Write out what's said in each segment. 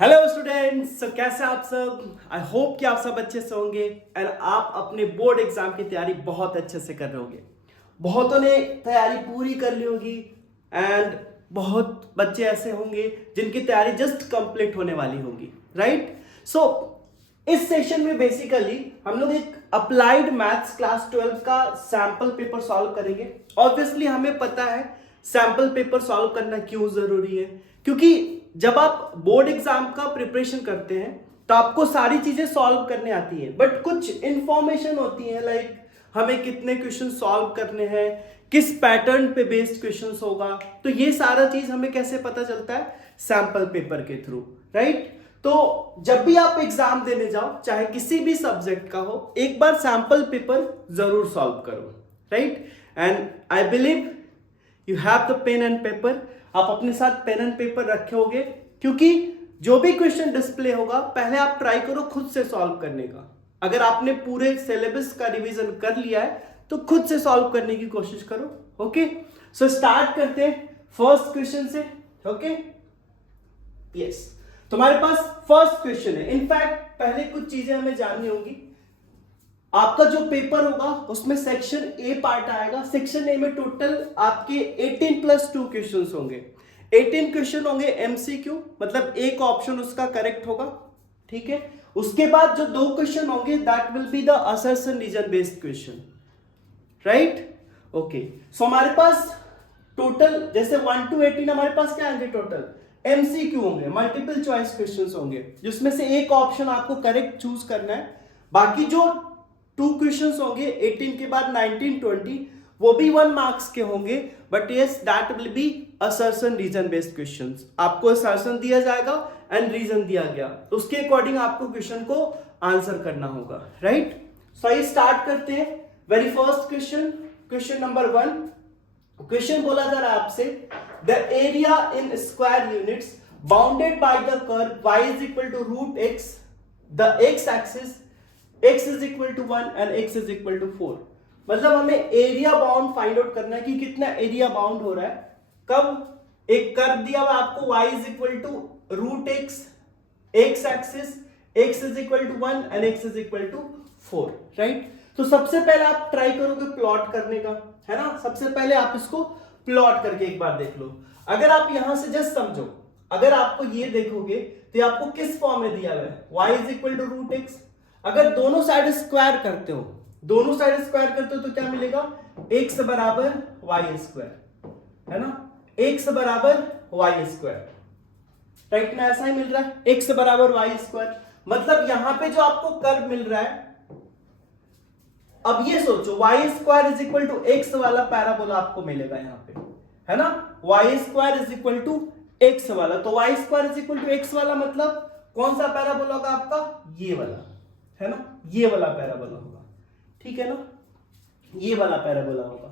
Hello students, तो कैसे आप सब। आई होप कि आप सब अच्छे से होंगे एंड आप अपने बोर्ड एग्जाम की तैयारी बहुत अच्छे से कर रहे होंगे। बहुतों ने तैयारी पूरी कर ली होगी एंड बहुत बच्चे ऐसे होंगे जिनकी तैयारी जस्ट कंप्लीट होने वाली होगी, राइट। सो इस सेशन में बेसिकली हम लोग एक अप्लाइड मैथ्स क्लास 12 का सैंपल पेपर सॉल्व करेंगे। ऑब्वियसली हमें पता है सैंपल पेपर सॉल्व करना क्यों जरूरी है, क्योंकि जब आप बोर्ड एग्जाम का प्रिपरेशन करते हैं तो आपको सारी चीजें सॉल्व करने आती है, बट कुछ इंफॉर्मेशन होती है लाइक हमें कितने क्वेश्चन सॉल्व करने हैं, किस पैटर्न पे बेस्ड क्वेश्चंस होगा, तो ये सारा चीज हमें कैसे पता चलता है, सैंपल पेपर के थ्रू, राइट। तो जब भी आप एग्जाम देने जाओ चाहे किसी भी सब्जेक्ट का हो, एक बार सैंपल पेपर जरूर सॉल्व करो, right. And I believe you have the pen and paper. आप अपने साथ पेन एंड पेपर रखे होगे, क्योंकि जो भी क्वेश्चन डिस्प्ले होगा पहले आप ट्राई करो खुद से सॉल्व करने का। अगर आपने पूरे सिलेबस का रिवीजन कर लिया है तो खुद से सॉल्व करने की कोशिश करो। ओके, सो स्टार्ट करते हैं फर्स्ट क्वेश्चन से। ओके, यस, तुम्हारे पास फर्स्ट क्वेश्चन है। इनफैक्ट पहले कुछ चीजें हमें जाननी होगी। आपका जो पेपर होगा उसमें सेक्शन ए पार्ट आएगा। सेक्शन ए में टोटल आपके 18+2 क्वेश्चंस होंगे। 18 क्वेश्चन होंगे एमसीक्यू, मतलब एक ऑप्शन उसका करेक्ट होगा, ठीक है। उसके बाद जो दो क्वेश्चन होंगे that will be the assertion reason based question, right. Okay, so हमारे पास टोटल जैसे 1 to 18 हमारे पास क्या आएंगे, टोटल एमसीक्यू होंगे, मल्टीपल चॉइस क्वेश्चंस होंगे, जिसमें से एक ऑप्शन आपको करेक्ट चूज करना है। बाकी जो 2 क्वेश्चंस होंगे 18 के बाद 19 20, वो भी 1 मार्क्स के होंगे, but yes that will be assertion reason based questions. आपको असर्शन दिया जाएगा एंड रीजन दिया गया, उसके अकॉर्डिंग आपको क्वेश्चन को आंसर करना होगा, राइट। सो आइए स्टार्ट करते हैं। Very first question, question number 1। Question बोला जा रहा है आपसे, the area in square units bounded by the curve y is equal to root x, the x axis x is equal to 1 and x is equal to 4। मतलब हमें area bound find out करना है कि कितना area bound हो रहा है। कब एक कर्व दिया हुआ आपको y is equal to root x, x axis x is equal to 1 and x is equal to 4, right. तो सबसे पहले आप ट्राई करोगे प्लॉट करने का, है ना। सबसे पहले आप इसको प्लॉट करके एक बार देख लो। अगर आप यहां से जस्ट समझो, अगर आपको ये देखोगे तो आपको किस फॉर्म में दिया हुआ है, y is equal to root x. अगर दोनों साइड स्क्वायर करते हो, दोनों साइड स्क्वायर करते हो तो क्या मिलेगा, x बराबर y स्क्वायर, है ना। x बराबर y स्क्वायर, राइट ना, ऐसा ही मिल रहा है, x बराबर y स्क्वायर। मतलब यहां पे जो आपको कर्व मिल रहा है, अब ये सोचो y square is equal to x वाला पैराबोला आपको मिलेगा यहां पे, है ना। y square is equal to x वाला, तो y square is equal to x वाला मतलब कौन सा पैराबोला होगा आपका, ये वाला, है ना, ये वाला पैराबोला होगा, ठीक है ना, ये वाला पैराबोला होगा।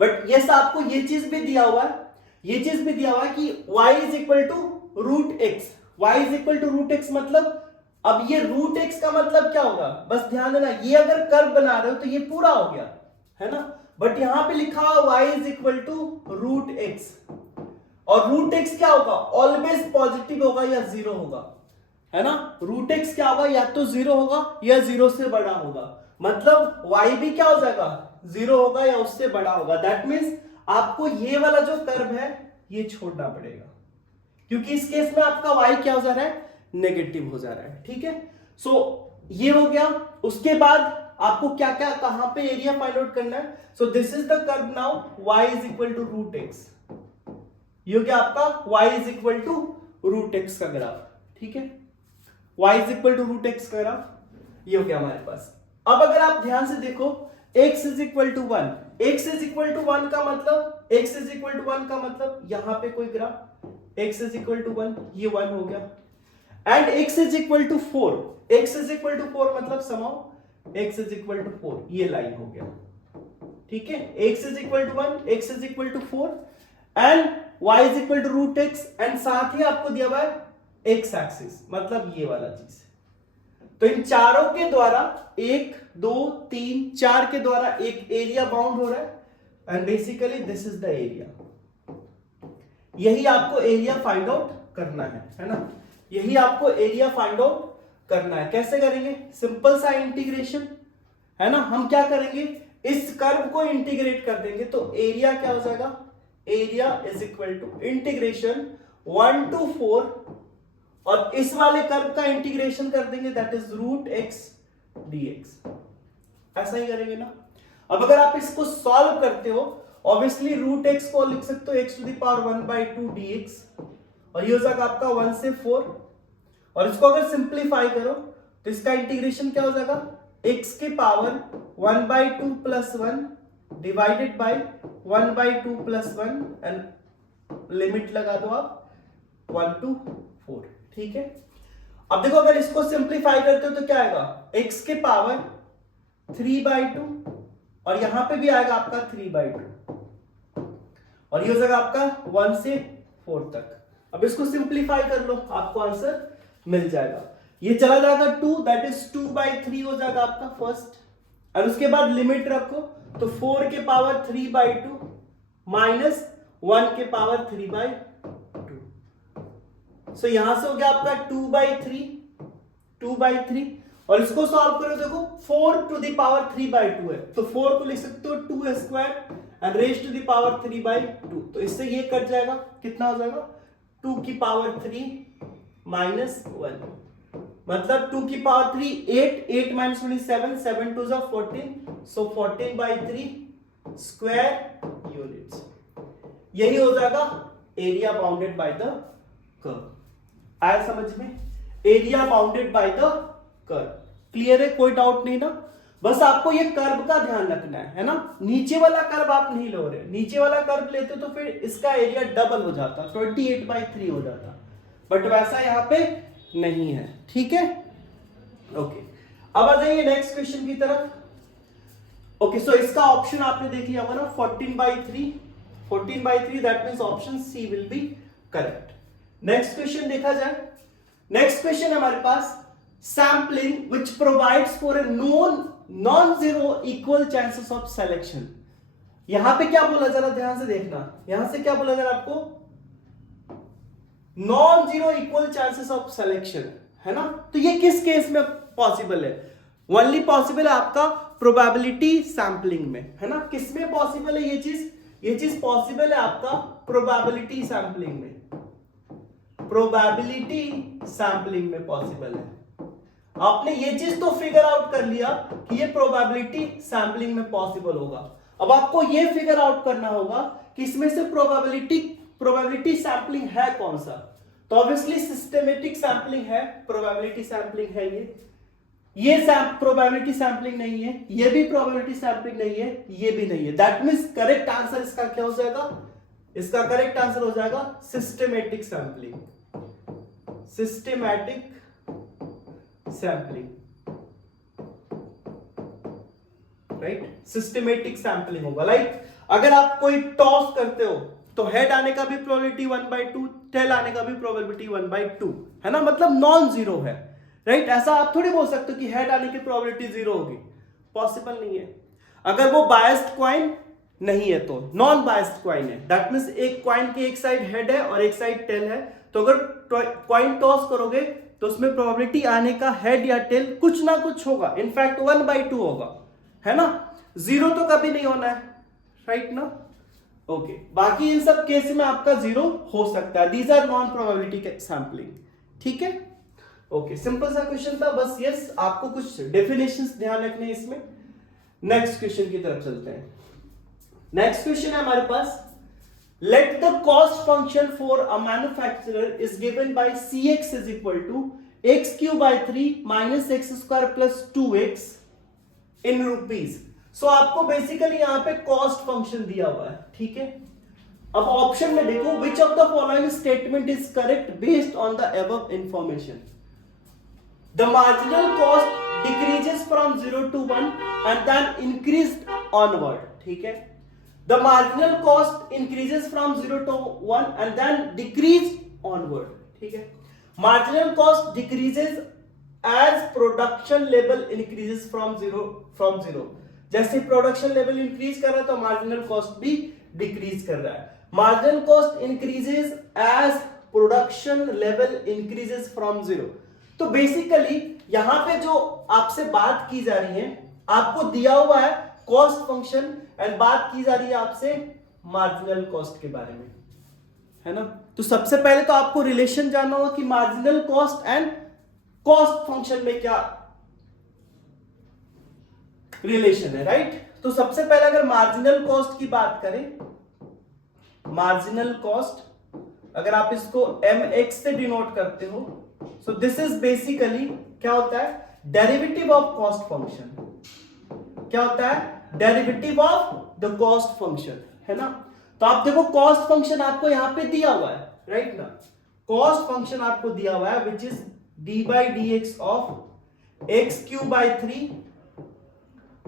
बट यस आपको ये चीज भी दिया हुआ है, ये चीज भी दिया हुआ है कि y is equal to root x, y is equal to root x मतलब अब ये रूट एक्स का मतलब क्या होगा, बस ध्यान देना, ये अगर कर्व बना रहे हो तो ये पूरा हो गया, है ना। बट यहां पे लिखा हुआ y is equal to root x, और रूट एक्स क्या होगा, ऑलवेज पॉजिटिव होगा या जीरो होगा, है ना। रूट एक्स क्या होगा, या तो जीरो होगा या जीरो से बड़ा होगा, मतलब y भी क्या हो जाएगा, जीरो होगा या उससे बड़ा होगा। दैट मीन्स आपको ये वाला जो कर्व है ये छोड़ना पड़ेगा, क्योंकि इस केस में आपका y क्या हो जा रहा है, नेगेटिव हो जा रहा है, ठीक है। सो ये हो गया। उसके बाद आपको क्या क्या कहां पे एरिया फाइंड आउट करना है। So this is the curve now, y is equal to root x, ये हो गया आपका y is equal to root x का ग्राफ, ठीक है। y is equal to root x का ग्राफ ये हो गया हमारे पास। अब अगर आप ध्यान से देखो, x is equal to 1, x is equal to 1 का मतलब, x इज इक्वल टू 1 का मतलब यहां पे कोई graph, x is equal to 1, ये 1 हो गया, and x is equal to 4, x is equal to 4 मतलब समाओ x इज इक्वल टू 4, ये लाइन हो गया, ठीक है। x is equal to 1, x is equal to 4 and y is equal to root x, and साथ ही आपको दिया हुआ है x एक्सिस, मतलब ये वाला चीज। तो इन चारों के द्वारा 1 2 3 4 के द्वारा एक एरिया बाउंड हो रहा है, and basically this is the area. यही आपको एरिया फाइंड आउट करना है ना। यही आपको एरिया फाइंड आउट करना है। कैसे करेंगे? सिंपल सा इंटीग्रेशन है ना। हम क्या करेंगे, इस कर्व को इंटीग्रेट कर देंगे तो एरिया क्या हो जाएगा, area is equal to integration 1 to 4 और इस वाले कर्व का इंटीग्रेशन कर देंगे that is root x dx। ऐसा ही करेंगे ना। अब अगर आप इसको सॉल्व करते हो ऑब्वियसली रूट एक्स को लिख सकते हो x to the power 1/2 dx और ये हो जाएगा आपका 1 से 4 और इसको अगर सिंप्लीफाई करो तो इसका इंटीग्रेशन क्या हो जाएगा, x के power 1/2 plus 1 divided by 1/2 plus 1 and limit लगा दो आप 1 to 4। ठीक है। अब देखो अगर इसको सिंप्लीफाई करते हो तो क्या आएगा, x के पावर 3/2 और यहां पे भी आएगा आपका 3/2 और ये हो जाएगा आपका 1 से 4 तक। अब इसको सिंप्लीफाई कर लो आपको आंसर मिल जाएगा। ये चला जाएगा 2 दैट इज 2/3 हो जाएगा आपका फर्स्ट और उसके बाद लिमिट रखो तो 4 के पावर 3/2 माइनस 1 के पावर 3/2। सो यहां से हो गया आपका 2/3 और इसको सॉल्व करो देखो 4 टू द पावर 3/2 है तो 4 को लिख सकते हो 2 square and raise to the power 3/2 तो इससे ये कट जाएगा, कितना हो जाएगा 2 की पावर 3 माइनस 1 मतलब 2 की पावर 3 8 माइनस 27 7 2 14 सो 14/3 स्क्वायर यूनिट्स। यही हो जाएगा area bounded by the curve. आया समझ में, area bounded by the curve. Clear है, कोई डाउट नहीं ना। बस आपको ये कर्व का ध्यान रखना है ना। नीचे वाला कर्व आप नहीं लो रहे, नीचे वाला कर्व लेते तो फिर इसका एरिया डबल हो जाता 28/3 हो जाता, बट वैसा यहां पे नहीं है। ठीक है, ओके। अब आ जाइए नेक्स्ट क्वेश्चन की तरफ। ओके, सो इसका ऑप्शन आपने देख लिया होगा ना 14/3 that means option C will be correct. Next question देखा जाए। नेक्स्ट क्वेश्चन हमारे पास sampling which provides for a non-zero equal chances of selection। यहां पे क्या बोला, जरा ध्यान से देखना, यहां से क्या बोला जरा आपको, non zero equal chances of selection है ना। तो ये किस केस में पॉसिबल है, ओनली पॉसिबल है आपका प्रोबेबिलिटी सैंपलिंग में है ना। किस में पॉसिबल है ये चीज पॉसिबल है आपका प्रोबेबिलिटी सैंपलिंग में, प्रोबेबिलिटी सैंपलिंग में पॉसिबल है। आपने ये चीज तो फिगर आउट कर लिया कि ये प्रोबेबिलिटी सैंपलिंग में पॉसिबल होगा। अब आपको ये फिगर आउट करना होगा कि इसमें से प्रोबेबिलिटी सैंपलिंग है कौन सा। तो ऑब्वियसली सिस्टेमेटिक सैंपलिंग है, प्रोबेबिलिटी सैंपलिंग है ये प्रोबेबिलिटी सैंपलिंग नहीं है, ये भी प्रोबेबिलिटी सैंपलिंग नहीं है, ये भी नहीं है। दैट मींस करेक्ट आंसर इसका क्या हो जाएगा, इसका करेक्ट आंसर हो जाएगा systematic sampling, systematic sampling, right. Systematic sampling होगा। लाइक अगर आप कोई टॉस करते हो तो हेड आने का भी प्रोबेबिलिटी 1/2, टेल आने का भी प्रोबेबिलिटी 1/2 है ना, मतलब नॉन जीरो है, राइट। ऐसा आप थोड़ी बोल सकते हो कि हेड आने की प्रोबेबिलिटी 0 होगी, पॉसिबल नहीं है। अगर वो बायस्ड क्वाइन नहीं है तो नॉन बायस्ड क्वाइन है, दैट मींस एक क्वाइन की एक साइड हेड है और एक साइड टेल है, तो अगर क्वाइन टॉस करोगे तो उसमें प्रोबेबिलिटी आने का हेड या टेल कुछ ना कुछ होगा, इनफैक्ट 1/2 होगा, है ना। 0 तो कभी नहीं होना है, राइट ना। ओके, बाकी इन सब केस में आपका 0 हो सकता है। These are non probability sampling. ठीक है, ओके, सिंपल सा क्वेश्चन था बस। यस, आपको कुछ डेफिनेशंस ध्यान रखने हैं इसमें। नेक्स्ट क्वेश्चन की तरफ चलते हैं। नेक्स्ट क्वेश्चन है हमारे पास, let the cost function for a manufacturer is given by cx is equal to x cube by 3 minus x square plus 2x in rupees। सो आपको बेसिकली यहां पे कॉस्ट फंक्शन दिया हुआ है, ठीक है। अब ऑप्शन में देखो, which of the following statement is correct based on the above information। The marginal cost decreases from 0 to 1 and then increased onward, ठीक है। The marginal cost increases from 0 to 1 and then decreased onward, ठीक है। Marginal cost decreases as production level increases from zero। जैसे production level increase कर रहा है तो marginal cost भी डिक्रीज कर रहा है। Marginal cost increases as production level increases from zero. तो बेसिकली यहां पे जो आपसे बात की जा रही है, आपको दिया हुआ है कॉस्ट फंक्शन एंड बात की जा रही है आपसे मार्जिनल कॉस्ट के बारे में, है ना। तो सबसे पहले तो आपको रिलेशन जानना होगा कि marginal cost and cost function में क्या रिलेशन है, राइट। तो सबसे पहले अगर मार्जिनल कॉस्ट की बात करें, मार्जिनल कॉस्ट अगर आप इसको mx से डिनोट करते हो, सो दिस इज बेसिकली क्या होता है, डेरिवेटिव ऑफ कॉस्ट फंक्शन। क्या होता है, derivative of the cost function, है ना। तो आप देखो कॉस्ट फंक्शन आपको यहां पे दिया हुआ है, राइट ना। कॉस्ट फंक्शन आपको दिया हुआ है which is D by d x of x Q by 3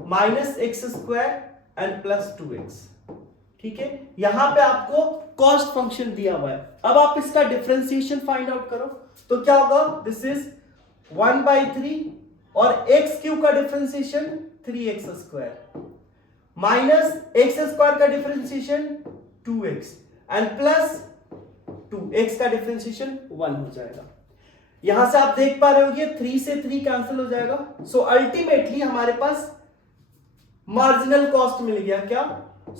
minus x square and plus 2x, ठीक है। यहां पे आपको कॉस्ट फंक्शन दिया हुआ है। अब आप इसका डिफरेंशिएशन फाइंड आउट करो, तो क्या होगा, दिस इज 1/3 और एक्स क्यू का differentiation 3x square minus x square का differentiation 2x and plus 2x का डिफरेंशिएशन 1 हो जाएगा। यहां से आप देख पा रहे होगे 3 से 3 कैंसिल हो जाएगा। सो अल्टीमेटली हमारे पास मार्जिनल कॉस्ट मिल गया। क्या,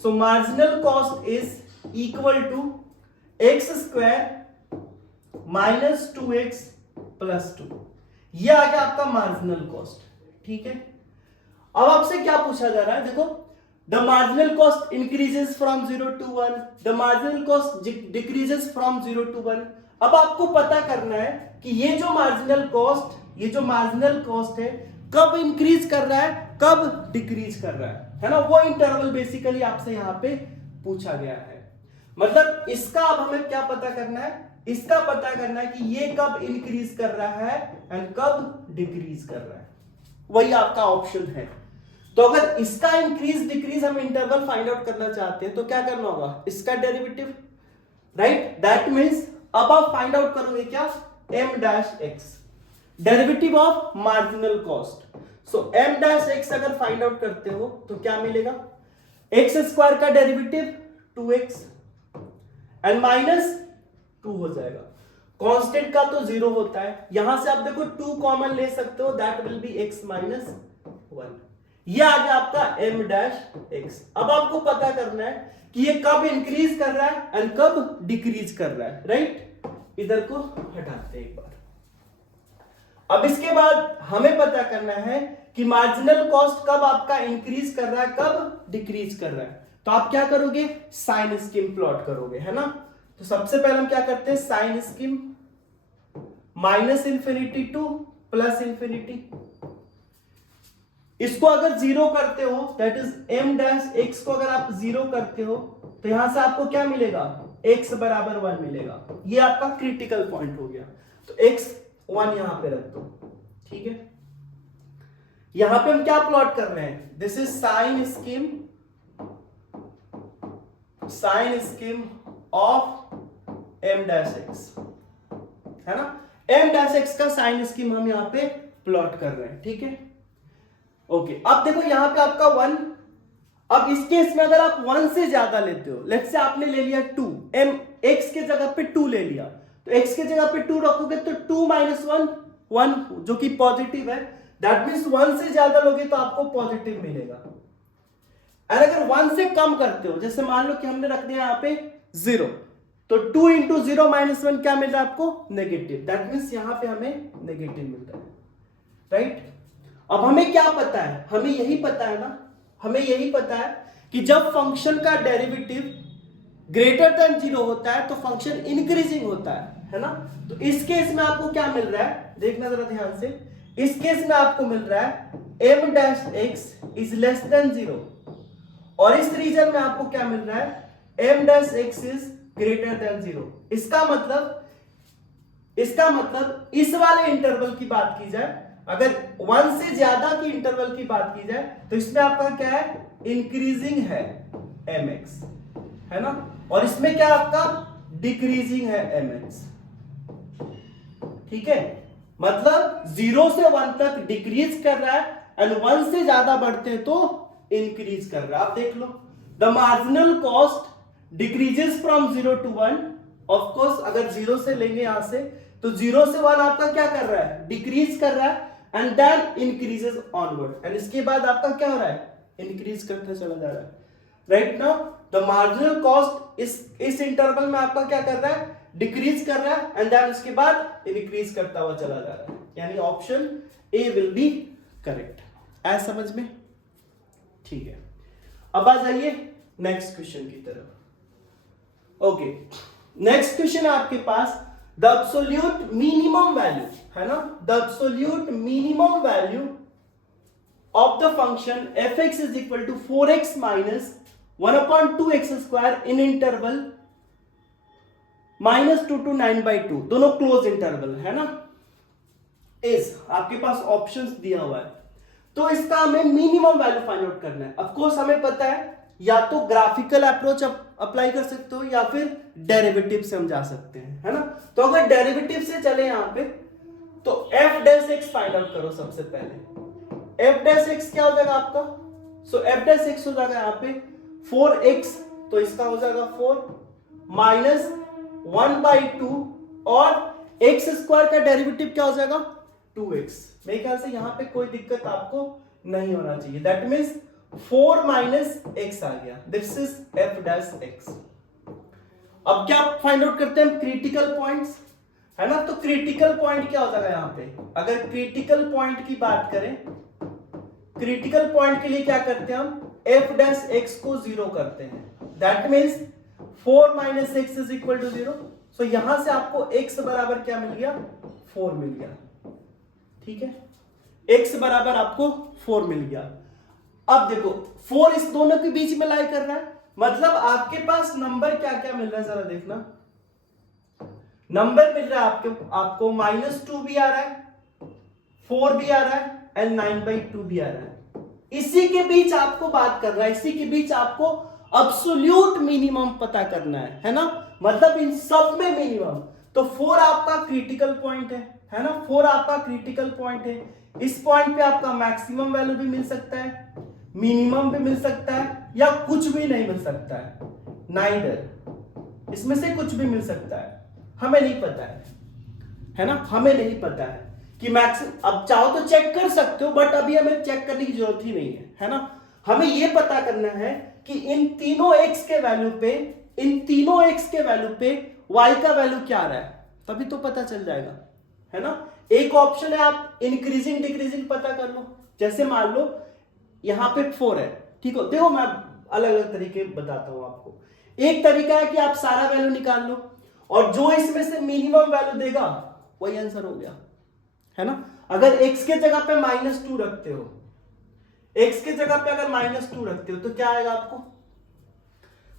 so marginal cost is equal to x square minus 2x plus 2। यह आ गया आपका मार्जिनल कॉस्ट, ठीक है। अब आपसे क्या पूछा जा रहा है, देखो the marginal cost increases from 0 to 1, the marginal cost decreases from 0 to 1। अब आपको पता करना है कि ये जो मार्जिनल कॉस्ट है कब इंक्रीज कर रहा है, कब डिक्रीज कर रहा है ना। वो इंटरवल बेसिकली आपसे यहां पे पूछा गया है। मतलब इसका अब हमें क्या पता करना है, इसका पता करना है कि ये कब इंक्रीज कर रहा है एंड कब डिक्रीज कर रहा है, वही आपका ऑप्शन है। तो अगर इसका इंक्रीज डिक्रीज हम इंटरवल फाइंड आउट करना चाहते हैं तो क्या करना होगा, इसका डेरिवेटिव, राइट। दैट मींस अब आप फाइंड आउट करोगे क्या, m dash x, derivative of marginal cost. So m dash x अगर फाइंड आउट करते हो तो क्या मिलेगा, x स्क्वायर का डेरिवेटिव 2x एंड माइनस 2 हो जाएगा। कांस्टेंट का तो 0 होता है, यहां से आप देखो 2 कॉमन ले सकते हो, that will B x minus 1। यह आ गया आपका m डैश x। अब आपको पता करना है कि ये कब इंक्रीज कर रहा है एंड कब डिक्रीज कर रहा है, राइट। इधर को हटाते हैं एक बार। अब इसके बाद हमें पता करना है कि मार्जिनल कॉस्ट कब आपका इंक्रीज कर रहा है, कब डिक्रीज कर रहा है। तो आप क्या करोगे, साइन स्कीम प्लॉट करोगे, है ना। तो सबसे पहले हम क्या करते हैं, sign scheme minus infinity to plus infinity. इसको अगर 0 करते हो, that is m dash x को अगर आप 0 करते हो तो यहां से आपको क्या मिलेगा, x बराबर 1 मिलेगा। ये आपका क्रिटिकल पॉइंट हो गया। तो x 1 यहां पे रख दो, ठीक है। यहां पे हम क्या प्लॉट कर रहे हैं, this is sine scheme of m dash x, है ना। m डैश x का साइन स्कीम हम यहां पे प्लॉट कर रहे हैं, ठीक है। ओके, अब देखो यहां पे आपका 1। अब इस केस में अगर आप 1 से ज्यादा लेते हो, लेट्स से आपने ले लिया 2, m x के जगह पे 2 ले लिया, तो x के जगह पे 2 रखोगे तो 2 माइनस 1 1 जो कि पॉजिटिव है, दैट मींस 1 से ज्यादा लोगे तो आपको पॉजिटिव मिलेगा। और अगर 1 से कम करते हो, जैसे मान लो कि हमने रख दिया यहां पे 0, तो 2 इंटू 0 माइनस 1 क्या मिल रहा है आपको, नेगेटिव। दैट मींस यहां पे हमें नेगेटिव मिल रहा है, राइट। अब हमें क्या पता है, हमें यही पता है ना, हमें यही पता है कि जब फंक्शन का डेरिवेटिव ग्रेटर देन 0 होता है तो फंक्शन इंक्रीजिंग होता है ना। तो इस केस में आपको क्या मिल रहा है, देखना जरा ध्यान से। इस केस में आपको मिल रहा है m dash x is less than 0, और इस रीजन में आपको क्या मिल रहा है, m dash x is greater than 0। इसका मतलब इस वाले इंटरवल की बात की जाए, अगर 1 से ज्यादा की इंटरवल की बात की जाए तो इसमें आपका क्या है, इंक्रीजिंग है mx, है ना। और इसमें क्या आपका डिक्रीजिंग है mx, ठीक है। मतलब 0 से 1 तक डिक्रीज कर रहा है एंड 1 से ज्यादा बढ़ते हैं तो इंक्रीज कर रहा है। आप देख लो, the marginal cost decreases from 0 to 1 of course अगर 0 से लेंगे यहां से तो 0 से 1 आपका क्या कर रहा है, डिक्रीज कर रहा है, and then increases onward, and इसके बाद आपका क्या हो रहा है, इंक्रीज करता चला जा रहा है. Right now the marginal cost इस इंटरवल में आपका क्या कर रहा है, डिक्रीज कर रहा है, एंड देन उसके बाद इंक्रीज करता हुआ चला जा रहा है. यानी option A will be correct. ऐ समझ में? ठीक है, अब आ जाइए नेक्स्ट क्वेश्चन की तरफ. ओके, नेक्स्ट क्वेश्चन है आपके पास द एब्सोल्यूट मिनिमम वैल्यू, है ना, the absolute minimum value of the function fx is equal to 4x minus 1 upon 2x square in interval -2 to 9/2, दोनों क्लोज इंटरवल है ना. इस आपके पास ऑप्शंस दिया हुआ है, तो इसका हमें मिनिमम वैल्यू फाइंड आउट करना है. ऑफ कोर्स हमें पता है या तो ग्राफिकल अप्रोच अप्लाई कर सकते हो या फिर डेरिवेटिव से हम जा सकते हैं, है ना. तो अगर डेरिवेटिव से चले यहां पे तो f dash x find out करो सबसे पहले. f डैश x क्या हो जाएगा आपका, सो f डैश x हो जाएगा यहाँ पे 4x, तो इसका हो जाएगा 4 माइनस 1/2 और x स्क्वायर का डेरिवेटिव क्या हो जाएगा 2x. मेरे ख्याल से यहाँ पे कोई दिक्कत आपको नहीं होना चाहिए. दैट मीन्स 4 माइनस x आ गया. This is f dash x. अब क्या फाइंड आउट करते हैं हम, क्रिटिकल पॉइंट्स, है ना. तो क्रिटिकल पॉइंट क्या हो जाएगा यहाँ पे, अगर क्रिटिकल पॉइंट की बात करें, क्रिटिकल पॉइंट के लिए क्या करते हैं हम, f डैश x को 0 करते हैं. That means 4 minus x is equal to 0. So यहां से आपको x बराबर क्या मिल गया, 4 मिल गया. ठीक है, x बराबर आपको 4 मिल गया. अब देखो 4 इस दोनों के बीच में लाई कर रहा है, मतलब आपके पास नंबर क्या क्या मिल रहा है, जरा देखना. नंबर मिल रहा है आपको -2 भी आ रहा है, 4 भी आ रहा है, एंड 9/2 भी आ रहा है. इसी के बीच आपको बात कर रहा है, इसी के बीच आपको एब्सोल्यूट मिनिमम पता करना है ना. मतलब इन सब में मिनिमम. तो 4 आपका क्रिटिकल पॉइंट है ना, 4 आपका क्रिटिकल पॉइंट है. इस पॉइंट पे आपका मैक्सिमम वैल्यू भी मिल सकता है, मिनिमम भी मिल सकता है, या कुछ भी नहीं मिल सकता है, नाइदर. इसमें से कुछ भी मिल सकता है, हमें नहीं पता है ना, हमें नहीं पता है कि मैक्स. अब चाहो तो चेक कर सकते हो, बट अभी हमें चेक करने की जरूरत ही नहीं है ना. हमें यह पता करना है कि इन तीनों x के वैल्यू पे, इन तीनों x के वैल्यू पे y का वैल्यू क्या आ रहा है, तभी तो पता चल जाएगा, है ना. एक ऑप्शन है आप इंक्रीजिंग डिक्रीजिंग पता कर लो. जैसे मान लो यहां पे 4 है, ठीक हो, देखो मैं अलग अलग तरीके बताता हूं आपको. एक तरीका है कि आप सारा वैल्यू निकाल लो और जो इसमें से मिनिमम वैल्यू देगा वही आंसर हो गया, है ना. अगर x के जगह पे -2 रखते हो, x के जगह पे अगर -2 रखते हो तो क्या आएगा आपको,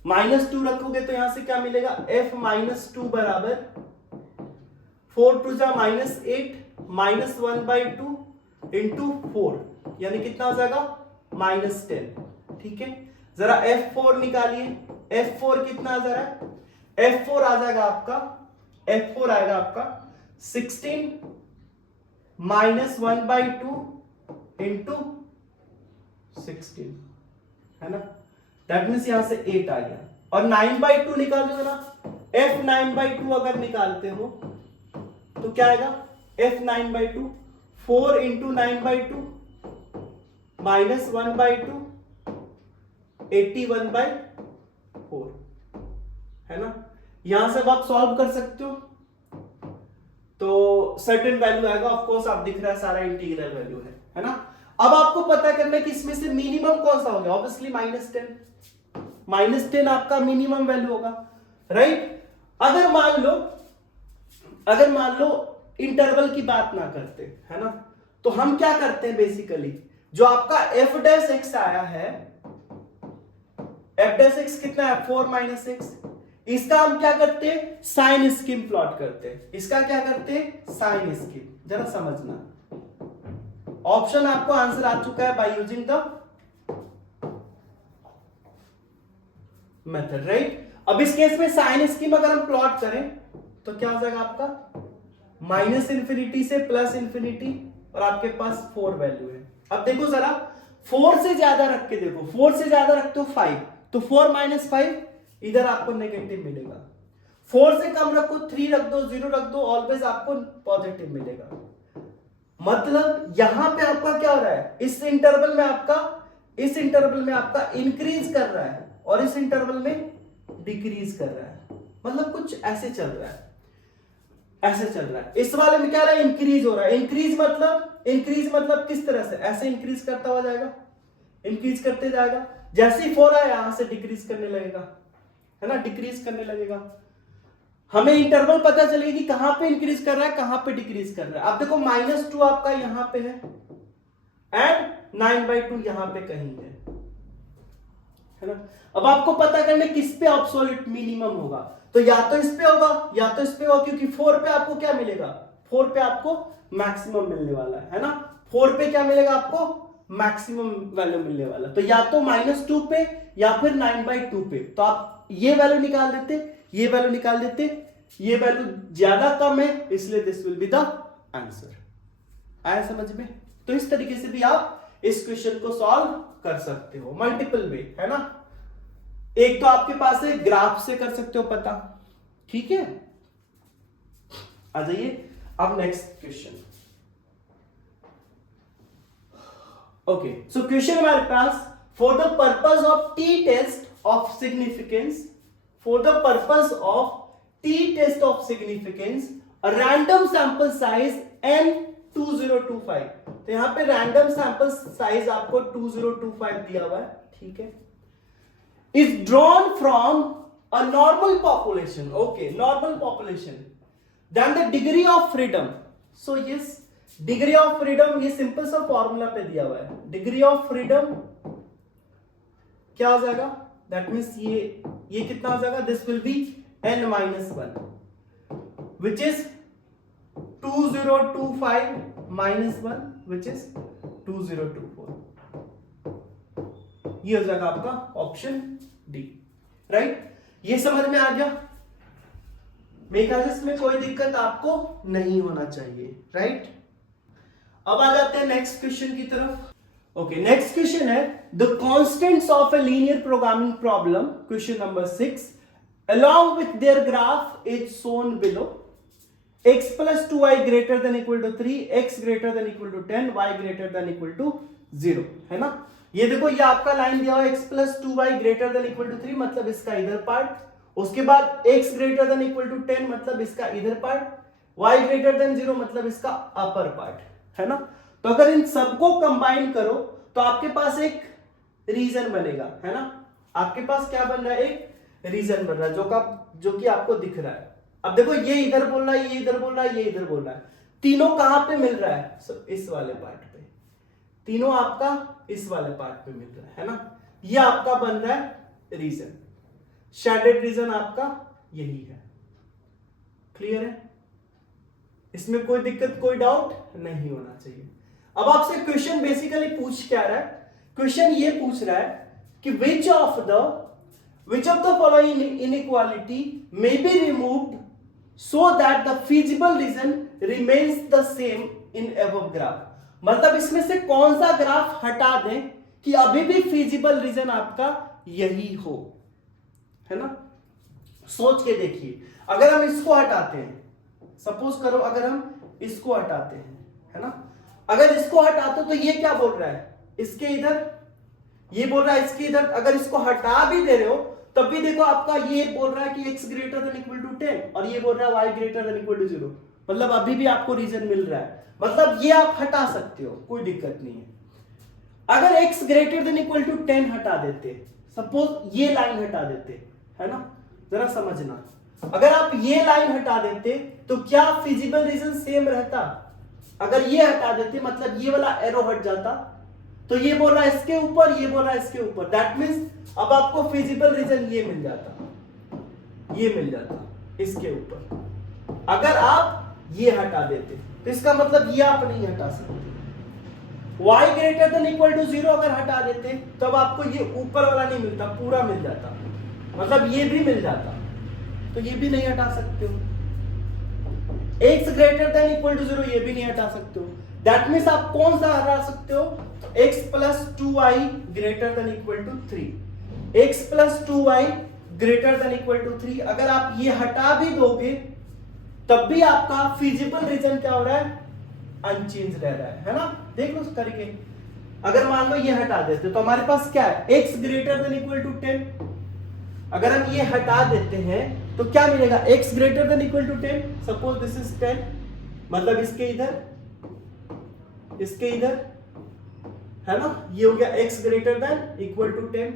-2 रखोगे तो यहां से क्या मिलेगा, f -2 बराबर 4 2 जा -8 -1/2 इंटू 4, यानी कितना हो जाएगा -10. ठीक है, जरा f4 निकालिए. f4 कितना आ जा रहा है, f4 आ जाएगा आपका, f4 आएगा आपका 16 -1/2 इंटू 16, है ना. दैट मीन्स यहां से 8 आ गया. और 9/2 निकाल दो ना, f 9/2 अगर निकालते हो तो क्या आएगा, f 9/2 4 इंटू 9/2 -1/2 81/4, है ना. यहां से आप सॉल्व कर सकते हो तो सर्टेन वैल्यू आएगा. ऑफ कोर्स आप दिख रहा है सारा इंटीग्रल वैल्यू है ना. अब आपको पता करना है कि इसमें से मिनिमम कौन सा हो गया, ऑब्वियसली -10 आपका मिनिमम वैल्यू होगा, राइट. अगर मान लो इंटरवल की बात ना करते, है ना, तो हम क्या करते हैं बेसिकली, जो आपका f डैश x आया है, f डैश x कितना है 4 -x, इसका हम क्या करते हैं, साइन स्कीम प्लॉट करते हैं. इसका क्या करते हैं, साइन स्कीम. जरा समझना, ऑप्शन आपको आंसर आ चुका है by using the method, right. अब इस केस में साइन स्कीम अगर हम प्लॉट करें तो क्या हो जाएगा आपका, -∞ से +∞, और आपके पास 4 वैल्यू है. अब देखो जरा 4 से ज्यादा रख के देखो, 4 से ज्यादा रखते हो 5, तो 4 - 5 इधर आपको नेगेटिव मिलेगा. 4 से कम रखो, 3 रख दो, 0 रख दो, ऑलवेज आपको पॉजिटिव मिलेगा। मतलब यहां पे आपका क्या हो रहा है, इस इंटरवल में आपका इंक्रीज कर रहा है और इस इंटरवल में डिक्रीज कर रहा है। मतलब कुछ ऐसे चल रहा है, ऐसे चल रहा है। इस वाले में क्या रहा है, इंक्रीज हो रहा है। इंक्रीज मतलब किस तरह से, ऐसे इंक्रीज करता हुआ जाएगा, इंक्रीज करते जाएगा। जैसे ही 4 आया यहां से डिक्रीज करने लगेगा, है ना, डिक्रीज करने लगेगा। हमें इंटरवल पता चलेगा कि कहां पे इंक्रीज कर रहा है, कहां पे डिक्रीज कर रहा है। अब देखो -2 आपका यहां पे है एंड 9/2 यहां पे कहीं है ना। अब आपको पता करना किस पे एब्सोल्यूट मिनिमम होगा, तो या तो इस पे होगा या तो इस पे होगा, क्योंकि 4 पे आपको क्या मिलेगा, 4 पे आपको मैक्सिमम मिलने वाला है ना। 4 पे क्या मिलेगा आपको, मैक्सिमम वैल्यू मिलने वाला। तो या तो -2 पे या फिर 9/2 पे। तो आप ये वैल्यू निकाल देते, ये वैल्यू निकाल देते, ये वैल्यू ज्यादा कम है, इसलिए this will be the answer. आया समझ में। तो इस तरीके से भी आप इस क्वेश्चन को सॉल्व कर सकते हो, मल्टीपल वे, है ना। एक तो आपके पास है, ग्राफ से कर सकते हो पता, ठीक है। आ जाइए अब next question. Okay, so question हमारे पास, for the purpose of t test of significance, for the purpose of t test of significance, a random sample size n2025। तो यहां पे रैंडम सैंपल साइज आपको 2025 दिया हुआ है, ठीक है। is drawn from a normal population, okay, normal population, then the degree of freedom, so yes, degree of freedom ये सिंपल सा फॉर्मूला पे दिया हुआ है। degree of freedom क्या हो जाएगा, that means ये कितना हो जाएगा, this will be n-1 which is 2025 -1 which is 2024। ये हो जाएगा आपका ऑप्शन डी, राइट। ये समझ में आ गया, मेरे ख्याल से इसमें कोई दिक्कत आपको नहीं होना चाहिए, राइट। अब आ जाते हैं नेक्स्ट क्वेश्चन की तरफ। ओके, नेक्स्ट क्वेश्चन है the constants of a linear programming problem, question number 6, along with their graph is shown below। x plus 2y greater than equal to 3, x greater than equal to 10, y greater than equal to 0, है ना। ये देखो, ये आपका line दिया हुआ है, x plus 2y greater than equal to 3 मतलब इसका इधर पार्ट, उसके बाद x greater than equal to 10 मतलब इसका इधर पार्ट, y greater than 0 मतलब इसका अपर पार्ट, है ना। तो अगर इन सबको कंबाइन करो तो आपके पास एक रीजन बनेगा, है ना। आपके पास क्या बन रहा है, एक रीजन बन रहा है जो कि आपको दिख रहा है। अब देखो, ये इधर बोल रहा है, ये इधर बोल रहा है, ये इधर बोल रहा है, तीनों कहां पे मिल रहा है, इस वाले पार्ट पे, तीनों आपका इस वाले पार्ट पे मिल रहा है ना। ये आपका बन रहा है रीजन, शेडेड रीजन आपका यही है। क्लियर है, इसमें कोई दिक्कत, कोई डाउट नहीं होना चाहिए। अब आपसे क्वेश्चन बेसिकली पूछ क्या रहा है, क्वेश्चन ये पूछ रहा है कि which of the following inequality may be removed so that the feasible region remains the same in above graph। मतलब इसमें से कौन सा ग्राफ हटा दें कि अभी भी feasible region आपका यही हो, है ना। सोच के देखिए, अगर हम इसको हटाते हैं, सपोज करो अगर हम इसको हटाते हैं, है ना, अगर इसको हटाते तो ये क्या बोल रहा है, इसके इधर, ये बोल रहा है इसके इधर। अगर इसको हटा भी दे रहे हो तब भी देखो आपका ये बोल रहा है कि x greater than equal to 10 और ये बोल रहा है y greater than equal to 0, मतलब अभी भी आपको रीजन मिल रहा है। मतलब ये आप हटा सकते हो, कोई दिक्कत नहीं है। अगर x greater than equal to 10 हटा देते, सपोज ये लाइन हटा देते, है ना, जरा समझना, अगर आप ये लाइन हटा देते तो क्या फिजिबल रीजन सेम रहता। अगर ये हटा देते मतलब ये वाला एरो हट जाता, तो ये बोल रहा है इसके ऊपर, ये बोल रहा है इसके ऊपर, दैट मींस अब आपको फिजिबल रीजन ये मिल जाता, ये मिल जाता इसके ऊपर। अगर आप ये हटा देते तो इसका मतलब ये आप नहीं हटा सकते। y greater than equal to 0 अगर हटा देते तब आपको ये ऊपर वाला नहीं मिलता, पूरा मिल जाता, मतलब ये भी मिल जाता, तो ये भी नहीं हटा सकते हो। x greater than equal to 0 ये भी नहीं हटा सकते हो। दैट मींस आप कौन सा हटा सकते हो, x plus 2y greater than equal to 3, x plus 2y greater than equal to 3, अगर आप ये हटा भी दोगे तब भी आपका फिजिबल रीजन क्या हो रहा है, अनचेंज रह रहा है ना। देख लो करके, अगर मान लो ये हटा देते तो हमारे पास क्या है, x greater than equal to 10। अगर हम ये हटा देते हैं तो क्या मिलेगा, x greater than equal to 10, suppose this is 10, मतलब इसके इधर इसके इधर है ना, ये हो गया x greater than equal to 10।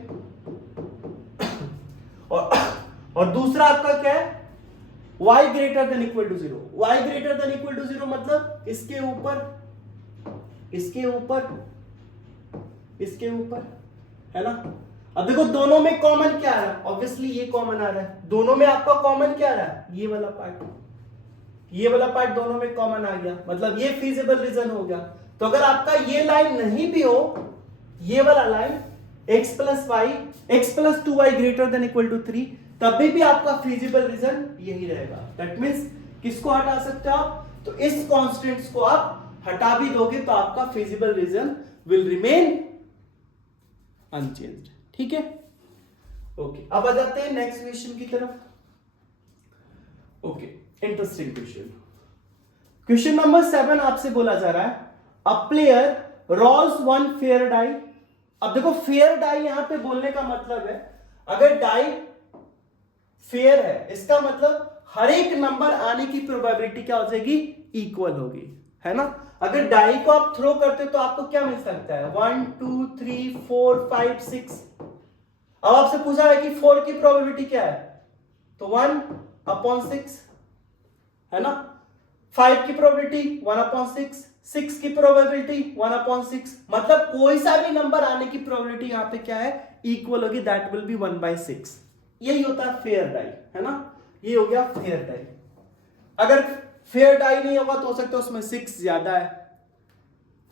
और दूसरा आपका क्या है, y greater than equal to 0, y greater than equal to 0 मतलब इसके ऊपर इसके ऊपर इसके ऊपर, है ना। अब देखो दोनों में कॉमन क्या है, ऑब्वियसली ये कॉमन आ रहा है, दोनों में आपका कॉमन क्या आ रहा है, ये वाला पार्ट, ये वाला पार्ट दोनों में कॉमन आ गया, मतलब ये फिजिबल रीजन हो गया। तो अगर आपका ये लाइन नहीं भी हो, ये वाला line x plus y x plus 2y greater than equal to 3, तभी भी आपका फिजिबल रीजन यही रहेगा। दैट मीन्स किसको हटा सकते हो आप, तो इस कांस्टेंट्स को आप हटा भी दोगे तो आपका feasible region will remain unchanged. ठीक है, ओके। अब आ जाते हैं नेक्स्ट क्वेश्चन की तरफ। Okay, interesting question. Question number 7 आपसे बोला जा रहा है, a player rolls one fair die. अब देखो फेयर डाई यहां पे बोलने का मतलब है, अगर डाई फेयर है इसका मतलब हर एक नंबर आने की प्रोबेबिलिटी क्या हो जाएगी, इक्वल होगी, है ना। अगर डाई को आप थ्रो करते तो आपको क्या मिल सकता है, 1 2 3 4 5 6। अब आपसे पूछा है कि 4 की प्रोबेबिलिटी क्या है, तो 1/6 है ना। 5 की प्रोबेबिलिटी 1/6, 6 की प्रोबेबिलिटी 1/6, मतलब कोई सा भी नंबर आने की प्रोबेबिलिटी यहां पे क्या है, इक्वल होगी, दैट विल बी 1/6। यही होता है फेयर डाई, है ना। ये हो गया फेयर डाई। अगर फेयर डाई नहीं होगा तो हो सकता है उसमें 6 ज्यादा है,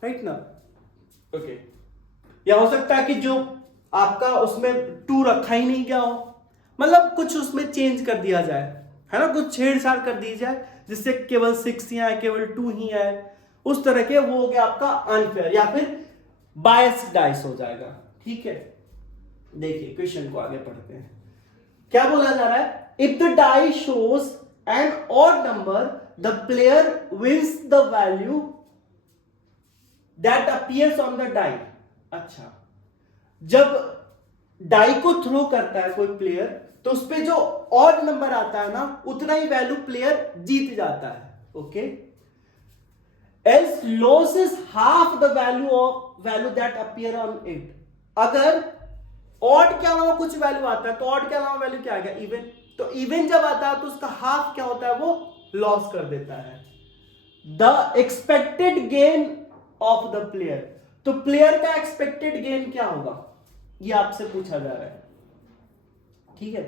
राइट ना। ओके, या हो सकता है कि जो आपका उसमें 2 रखा ही नहीं गया हो, मतलब कुछ उसमें चेंज कर दिया जाए, है ना, कुछ छेड़छाड़ कर दी जाए जिससे केवल 6 ही आए, केवल 2 ही आए, उस तरह के, वो हो गया आपका अनफेयर या फिर बायस्ड डाइस हो जाएगा। ठीक है, देखिए क्वेश्चन को आगे पढ़ते हैं। क्या बोला जा रहा है, if the die shows an odd number the player wins the value that appears on the die. अच्छा, जब डाई को थ्रो करता है कोई प्लेयर तो उसपे जो ऑड नंबर आता है ना, उतना ही वैल्यू प्लेयर जीत जाता है। Okay, else loses half the value that appear on it। अगर ऑड के अलावा कुछ वैल्यू आता है तो ऑड के अलावा वैल्यू क्या आ गया, इवन। तो इवन जब आता है तो उसका हाफ क्या होता है, वो लॉस कर देता है। The expected gain of the player, तो प्लेयर का एक्सपेक्टेड गेन क्या होगा, ये आपसे पूछा जा रहा है। ठीक है,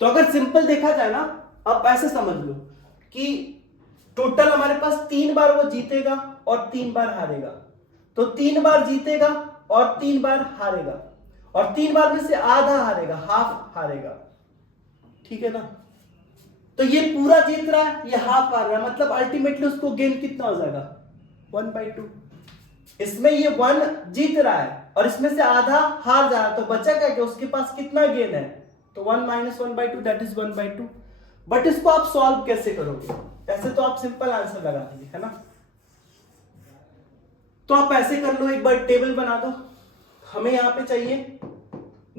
तो अगर सिंपल देखा जाए ना, आप ऐसे समझ लो कि टोटल हमारे पास 3 बार वो जीतेगा और 3 बार हारेगा, तो 3 बार जीतेगा और 3 बार हारेगा, और 3 बार में से आधा हारेगा, हाफ हारेगा। ठीक है ना, तो ये पूरा जीत रहा है, ये हाफ हार रहा है, मतलब अल्टीमेटली उसको गेन कितना हो जाएगा, 1/2। इसमें ये 1 जीत रहा है और इसमें से आधा हार जा रहा है, तो बचा क्या कि उसके पास कितना गेन है, तो 1 - 1/2 दैट इज 1/2। बट इसको आप सॉल्व कैसे करोगे, ऐसे तो आप सिंपल आंसर लगा देंगे, है ना। तो आप ऐसे कर लो, एक बार टेबल बना दो। हमें यहां पे चाहिए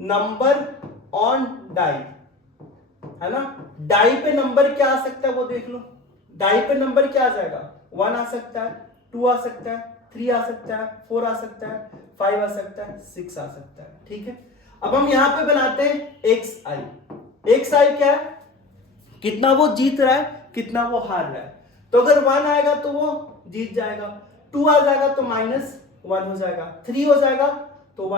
नंबर ऑन डाई, है ना। डाई पे नंबर क्या आ सकता है वो देख लो। डाई पे नंबर क्या आ जाएगा, 1 आ सकता है, 2 आ सकता है, 3 आ सकता है, 4 आ सकता है, 5 आ सकता है, 6 आ सकता है। ठीक है, अब हम यहां पे बनाते हैं xi। xi क्या है, कितना वो जीत रहा है, कितना वो हार रहा है। तो अगर 1 आएगा तो वो जीत जाएगा, 2 आ जाएगा तो -1 हो जाएगा, 3 हो जाएगा तो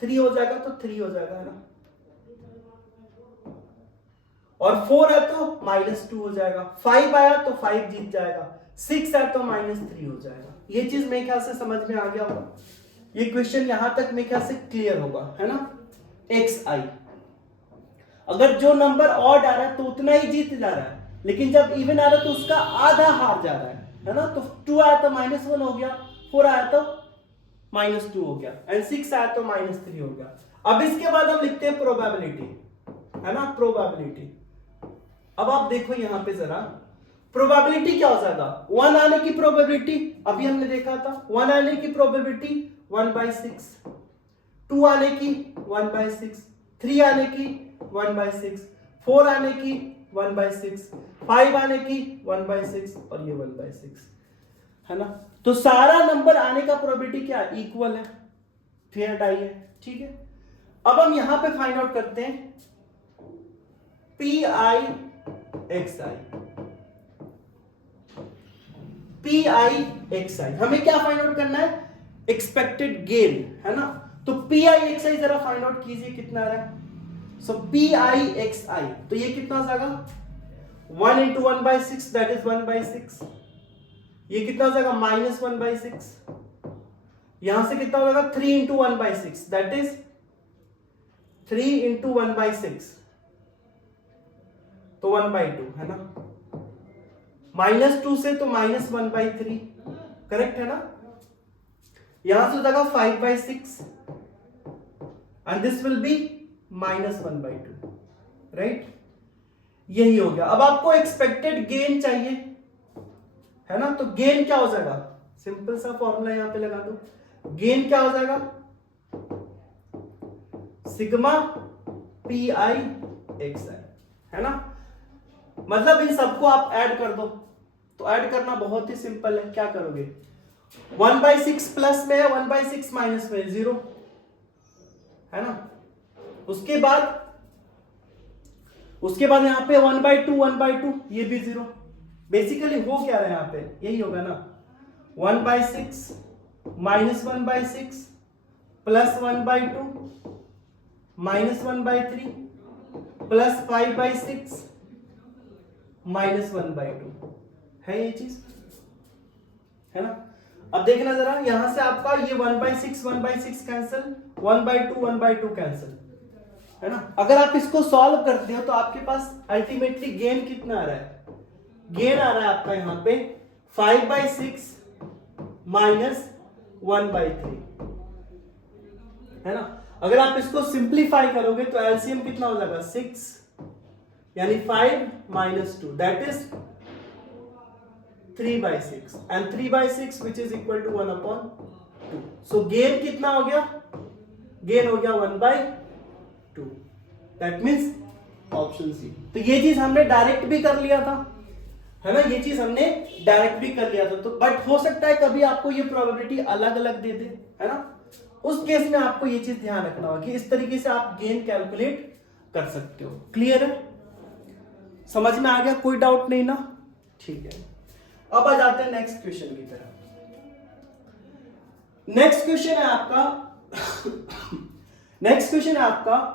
3 हो जाएगा तो 3 हो जाएगा, है ना। और 4 है तो -2 हो जाएगा, 5 आया तो 5 जीत जाएगा, 6 है तो -3 हो जाएगा। ये चीज मेरे ख्याल से समझ में आ गया होगा। ये क्वेश्चन यहां तक मेरे ख्याल से क्लियर होगा, है ना। xi, अगर जो नंबर ऑड आ रहा है तो उतना ही जीत जा रहा है, लेकिन जब इवन आ रहा है तो उसका आधा हार जा रहा है ना। तो 2 आया तो -1 हो गया, 4 आया तो -2 हो गया, एंड 6 आया तो -3 हो गया। अब इसके बाद हम लिखते हैं प्रोबेबिलिटी, है ना, प्रोबेबिलिटी। अब आप देखो यहां पे जरा, प्रोबेबिलिटी क्या हो जाएगा, 1 आने की प्रोबेबिलिटी, अभी हमने देखा था 1 आने की प्रोबेबिलिटी 1/6, 2 आने की 1/6, 3 आने की 1/6, 4 आने की 1/6, 5 आने की 1/6 और ये 1/6, है ना। तो सारा नंबर आने का प्रोबेबिलिटी क्या है, इक्वल है, फेयर डाई है, ठीक है। अब हम यहां पे फाइंड आउट करते हैं PIXI। PIXI हमें क्या फाइंड आउट करना है, एक्सपेक्टेड गेन, है ना। तो PIXI जरा फाइंड आउट कीजिए कितना आ रहा है। सो PIXI तो ये कितना जाएगा, 1 into 1/6 दैट इज 1/6, ये कितना जाएगा -1/6, यहां से कितना होगा 3 into 1/6 दैट इज 3 into 1/6 तो 1/2, है ना। -2 से तो -1/3, करेक्ट है ना। यहां से हो जाएगा 5/6 and this will be -1/2, right. यही हो गया। अब आपको एक्सपेक्टेड गेन चाहिए, है ना। तो गेन क्या हो जाएगा, सिंपल सा फॉर्मूला यहां पे लगा दो, गेन क्या हो जाएगा, सिग्मा PIXI, है ना। मतलब इन सबको आप ऐड कर दो, तो ऐड करना बहुत ही सिंपल है, क्या करोगे, 1/6 प्लस में है, 1/6 माइनस में 0, है ना। उसके बाद यहां पे 1/2 ये भी 0, बेसिकली हो क्या रहा है यहां पे, यही होगा ना, 1/6 -1/6 प्लस 1/2 -1/3 प्लस 5/6 -1/2 है ये चीज, है ना। अब देखना जरा, यहां से आपका ये 1/6 कैंसिल, 1/2 कैंसिल, है ना। अगर आप इसको सॉल्व करते हो तो आपके पास अल्टीमेटली गेन कितना आ रहा है, गेन आ रहा है आपका यहां पे 5/6 -1/3, है ना। अगर आप इसको सिंप्लीफाई करोगे तो एलसीएम कितना हो जाएगा 6, यानी 5 - 2 that is 3/6 and 3/6 which is equal to 1/2। So gain कितना हो गया, गेन हो गया 1/2, दैट मीन्स ऑप्शन सी। तो ये चीज हमने डायरेक्ट भी कर लिया था, है ना, ये चीज हमने डायरेक्ट भी कर लिया था। तो बट हो सकता है कभी आपको ये प्रोबेबिलिटी अलग अलग दे दे, है ना। उस केस में आपको ये चीज ध्यान रखना होगा कि इस तरीके से आप गेन कैलकुलेट कर सकते हो। क्लियर है, समझ में आ गया, कोई डाउट नहीं ना, ठीक है। अब आ जाते हैं नेक्स्ट क्वेश्चन की तरफ। नेक्स्ट क्वेश्चन है आपका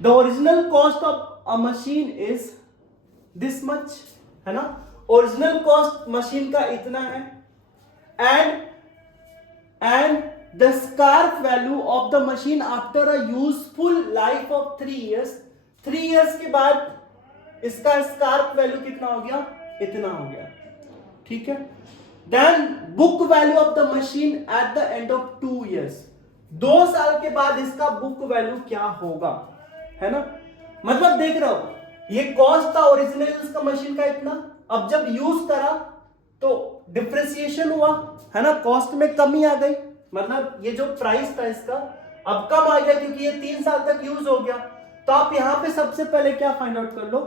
the original cost of a machine is this much, है ना। ओरिजिनल कॉस्ट मशीन का इतना है and the scrap value of the machine after a useful life of 3 years, 3 years के बाद इसका स्क्रैप वैल्यू कितना हो गया, इतना हो गया, ठीक है। Then book value of the machine at the end of 2 years, 2 साल के बाद इसका बुक वैल्यू क्या होगा, है ना। मतलब देख रहे हो, ये कॉस्ट था ओरिजिनल इसका मशीन का इतना, अब जब यूज करा तो डिप्रिसिएशन हुआ, है ना, कॉस्ट में कमी आ गई, मतलब ये जो प्राइस था इसका अब कम आ गया क्योंकि ये 3 साल तक यूज हो गया। तो आप यहां पे सबसे पहले क्या फाइंड आउट कर लो,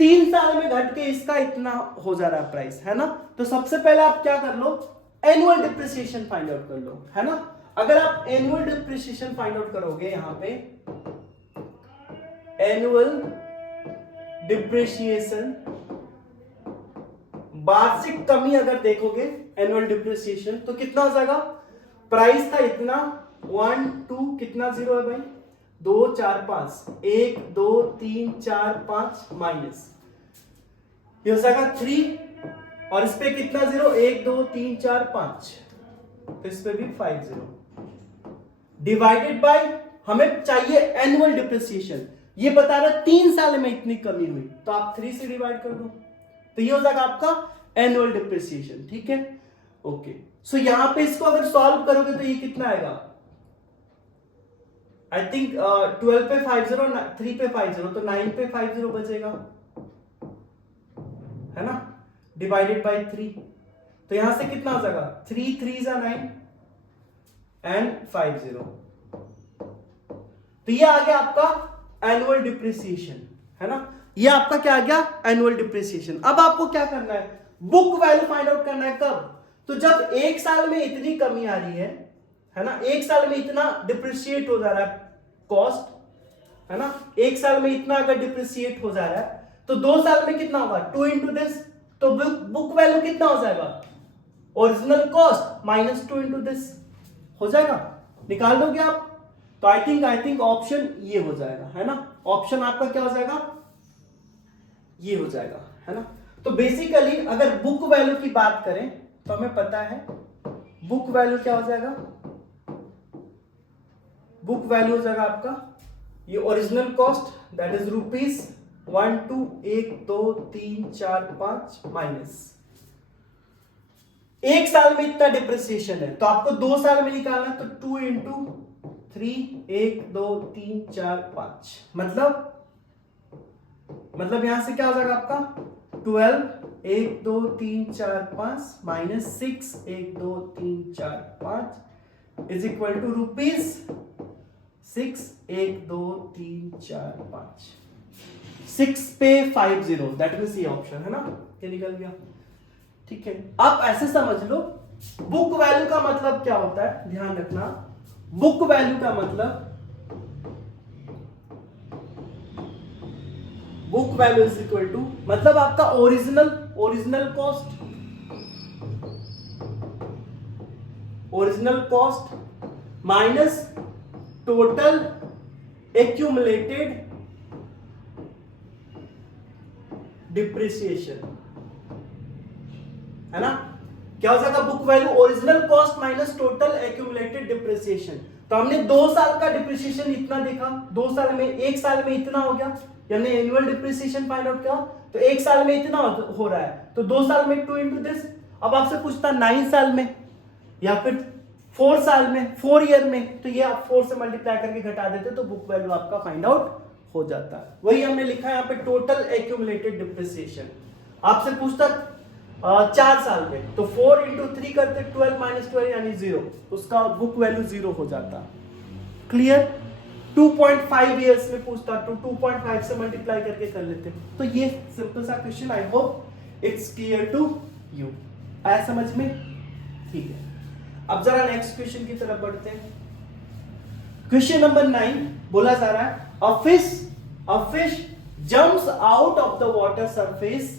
3 साल में घट के इसका इतना हो जा रहा है प्राइस, है ना। तो सबसे पहले आप क्या कर लो, एनुअल डिप्रिसिएशन फाइंड आउट कर लो, है ना। अगर आप एनुअल डिप्रिसिएशन फाइंड आउट करोगे, यहां पे एनुअल डिप्रिसिएशन, वार्षिक कमी अगर देखोगे एनुअल डिप्रिसिएशन तो कितना हो जाएगा, प्राइस था इतना 1 2 कितना 0 है भाई, 2 4 5 1 2 3 4 5 माइनस ये हो जाएगा 3 और इस पे कितना 0 1 2 3 4 5 तो इस पे भी 5 0 डिवाइडेड बाय हमें चाहिए एनुअल डिप्रिसिएशन, ये बता रहा 3 साल में इतनी कमी हुई तो आप 3 से डिवाइड कर दो तो ये हो जाएगा आपका एनुअल डिप्रिसिएशन, ठीक है। ओके, सो यहां पे इसको अगर सॉल्व करोगे तो ये कितना आएगा आई थिंक 12 पे 50, 3 पे 50, तो 9 पे 50 बचेगा, है ना, डिवाइडेड बाय 3। तो यहां से कितना हो जाएगा, 3 3 जा 9 एंड 50। तो ये आ गया आपका एनुअल डिप्रिसिएशन, है ना, ये आपका क्या आ गया, एनुअल डिप्रिसिएशन। अब आपको क्या करना है, बुक वैल्यू फाइंड आउट करना है। कब, तो जब एक साल में इतनी कमी आ रही है ना, एक साल में इतना डिप्रिशिएट हो जा रहा है कॉस्ट, है ना, एक साल में इतना अगर डिप्रिशिएट हो जा रहा है तो 2 साल में कितना होगा, 2 इंटू दिस, तो बुक वैल्यू कितना हो जाएगा, original cost minus 2 into this हो जाएगा, निकाल दोगे आप। तो आई थिंक ऑप्शन ये हो जाएगा, है ना, ऑप्शन आपका क्या हो जाएगा, ये हो जाएगा, है ना। तो बेसिकली अगर बुक वैल्यू की बात करें तो हमें पता है बुक वैल्यू क्या हो जाएगा, बुक वैल्यू हो जाएगा आपका ये original cost that is rupees 1 2 1 2 3 4 5 minus एक साल में इतना डिप्रिसिएशन है तो आपको 2 साल में निकालना है, तो 2 इंटू 3 1 2 3 4 5 मतलब यहां से क्या हो जाएगा आपका 12 1 2 3 4 5 minus 6 1 2 3 4 5 is equal to rupees 6 1 2 3 4 5 6 पे 50, दैट मीन्स ये ऑप्शन, है ना, ये निकल गया। ठीक है, आप ऐसे समझ लो बुक वैल्यू का मतलब क्या होता है, ध्यान रखना, बुक वैल्यू का मतलब, book value is equal to मतलब आपका original cost minus total accumulated depreciation, है ना। क्या हो जाएगा book value, original cost minus total accumulated depreciation. तो हमने 2 साल का डिप्रिसिएशन इतना देखा, 2 साल में, 1 साल में इतना हो गया, हमने एनुअल डिप्रिसिएशन फाइंड आउट किया, तो 1 साल में इतना हो रहा है, तो 2 साल में 2 इंटू दिस। अब आपसे पूछता 9 साल में या फिर 4 साल में, 4 ईयर में, तो ये आप 4 से मल्टीप्लाई करके घटा देते तो बुक वैल्यू आपका फाइंड आउट हो जाता है। वही हमने लिखा है यहाँ पे टोटल एक्यूमुलेटेड डिप्रिसिएशन। आपसे पूछता 4 साल में, तो 4 इंटू 3 करते 12 माइनस 12 यानी 0, उसका बुक वैल्यू 0 हो जाता। क्लियर। 2.5 ईयर्स में पूछता तो 2.5 से मल्टीप्लाई करके कर लेते। तो ये सिंपल सा question, I hope it's clear to you. आया समझ में? ठीक है, अब जरा नेक्स्ट क्वेश्चन की तरफ बढ़ते हैं। क्वेश्चन नंबर 9 बोला जा रहा है a fish jumps out of the water surface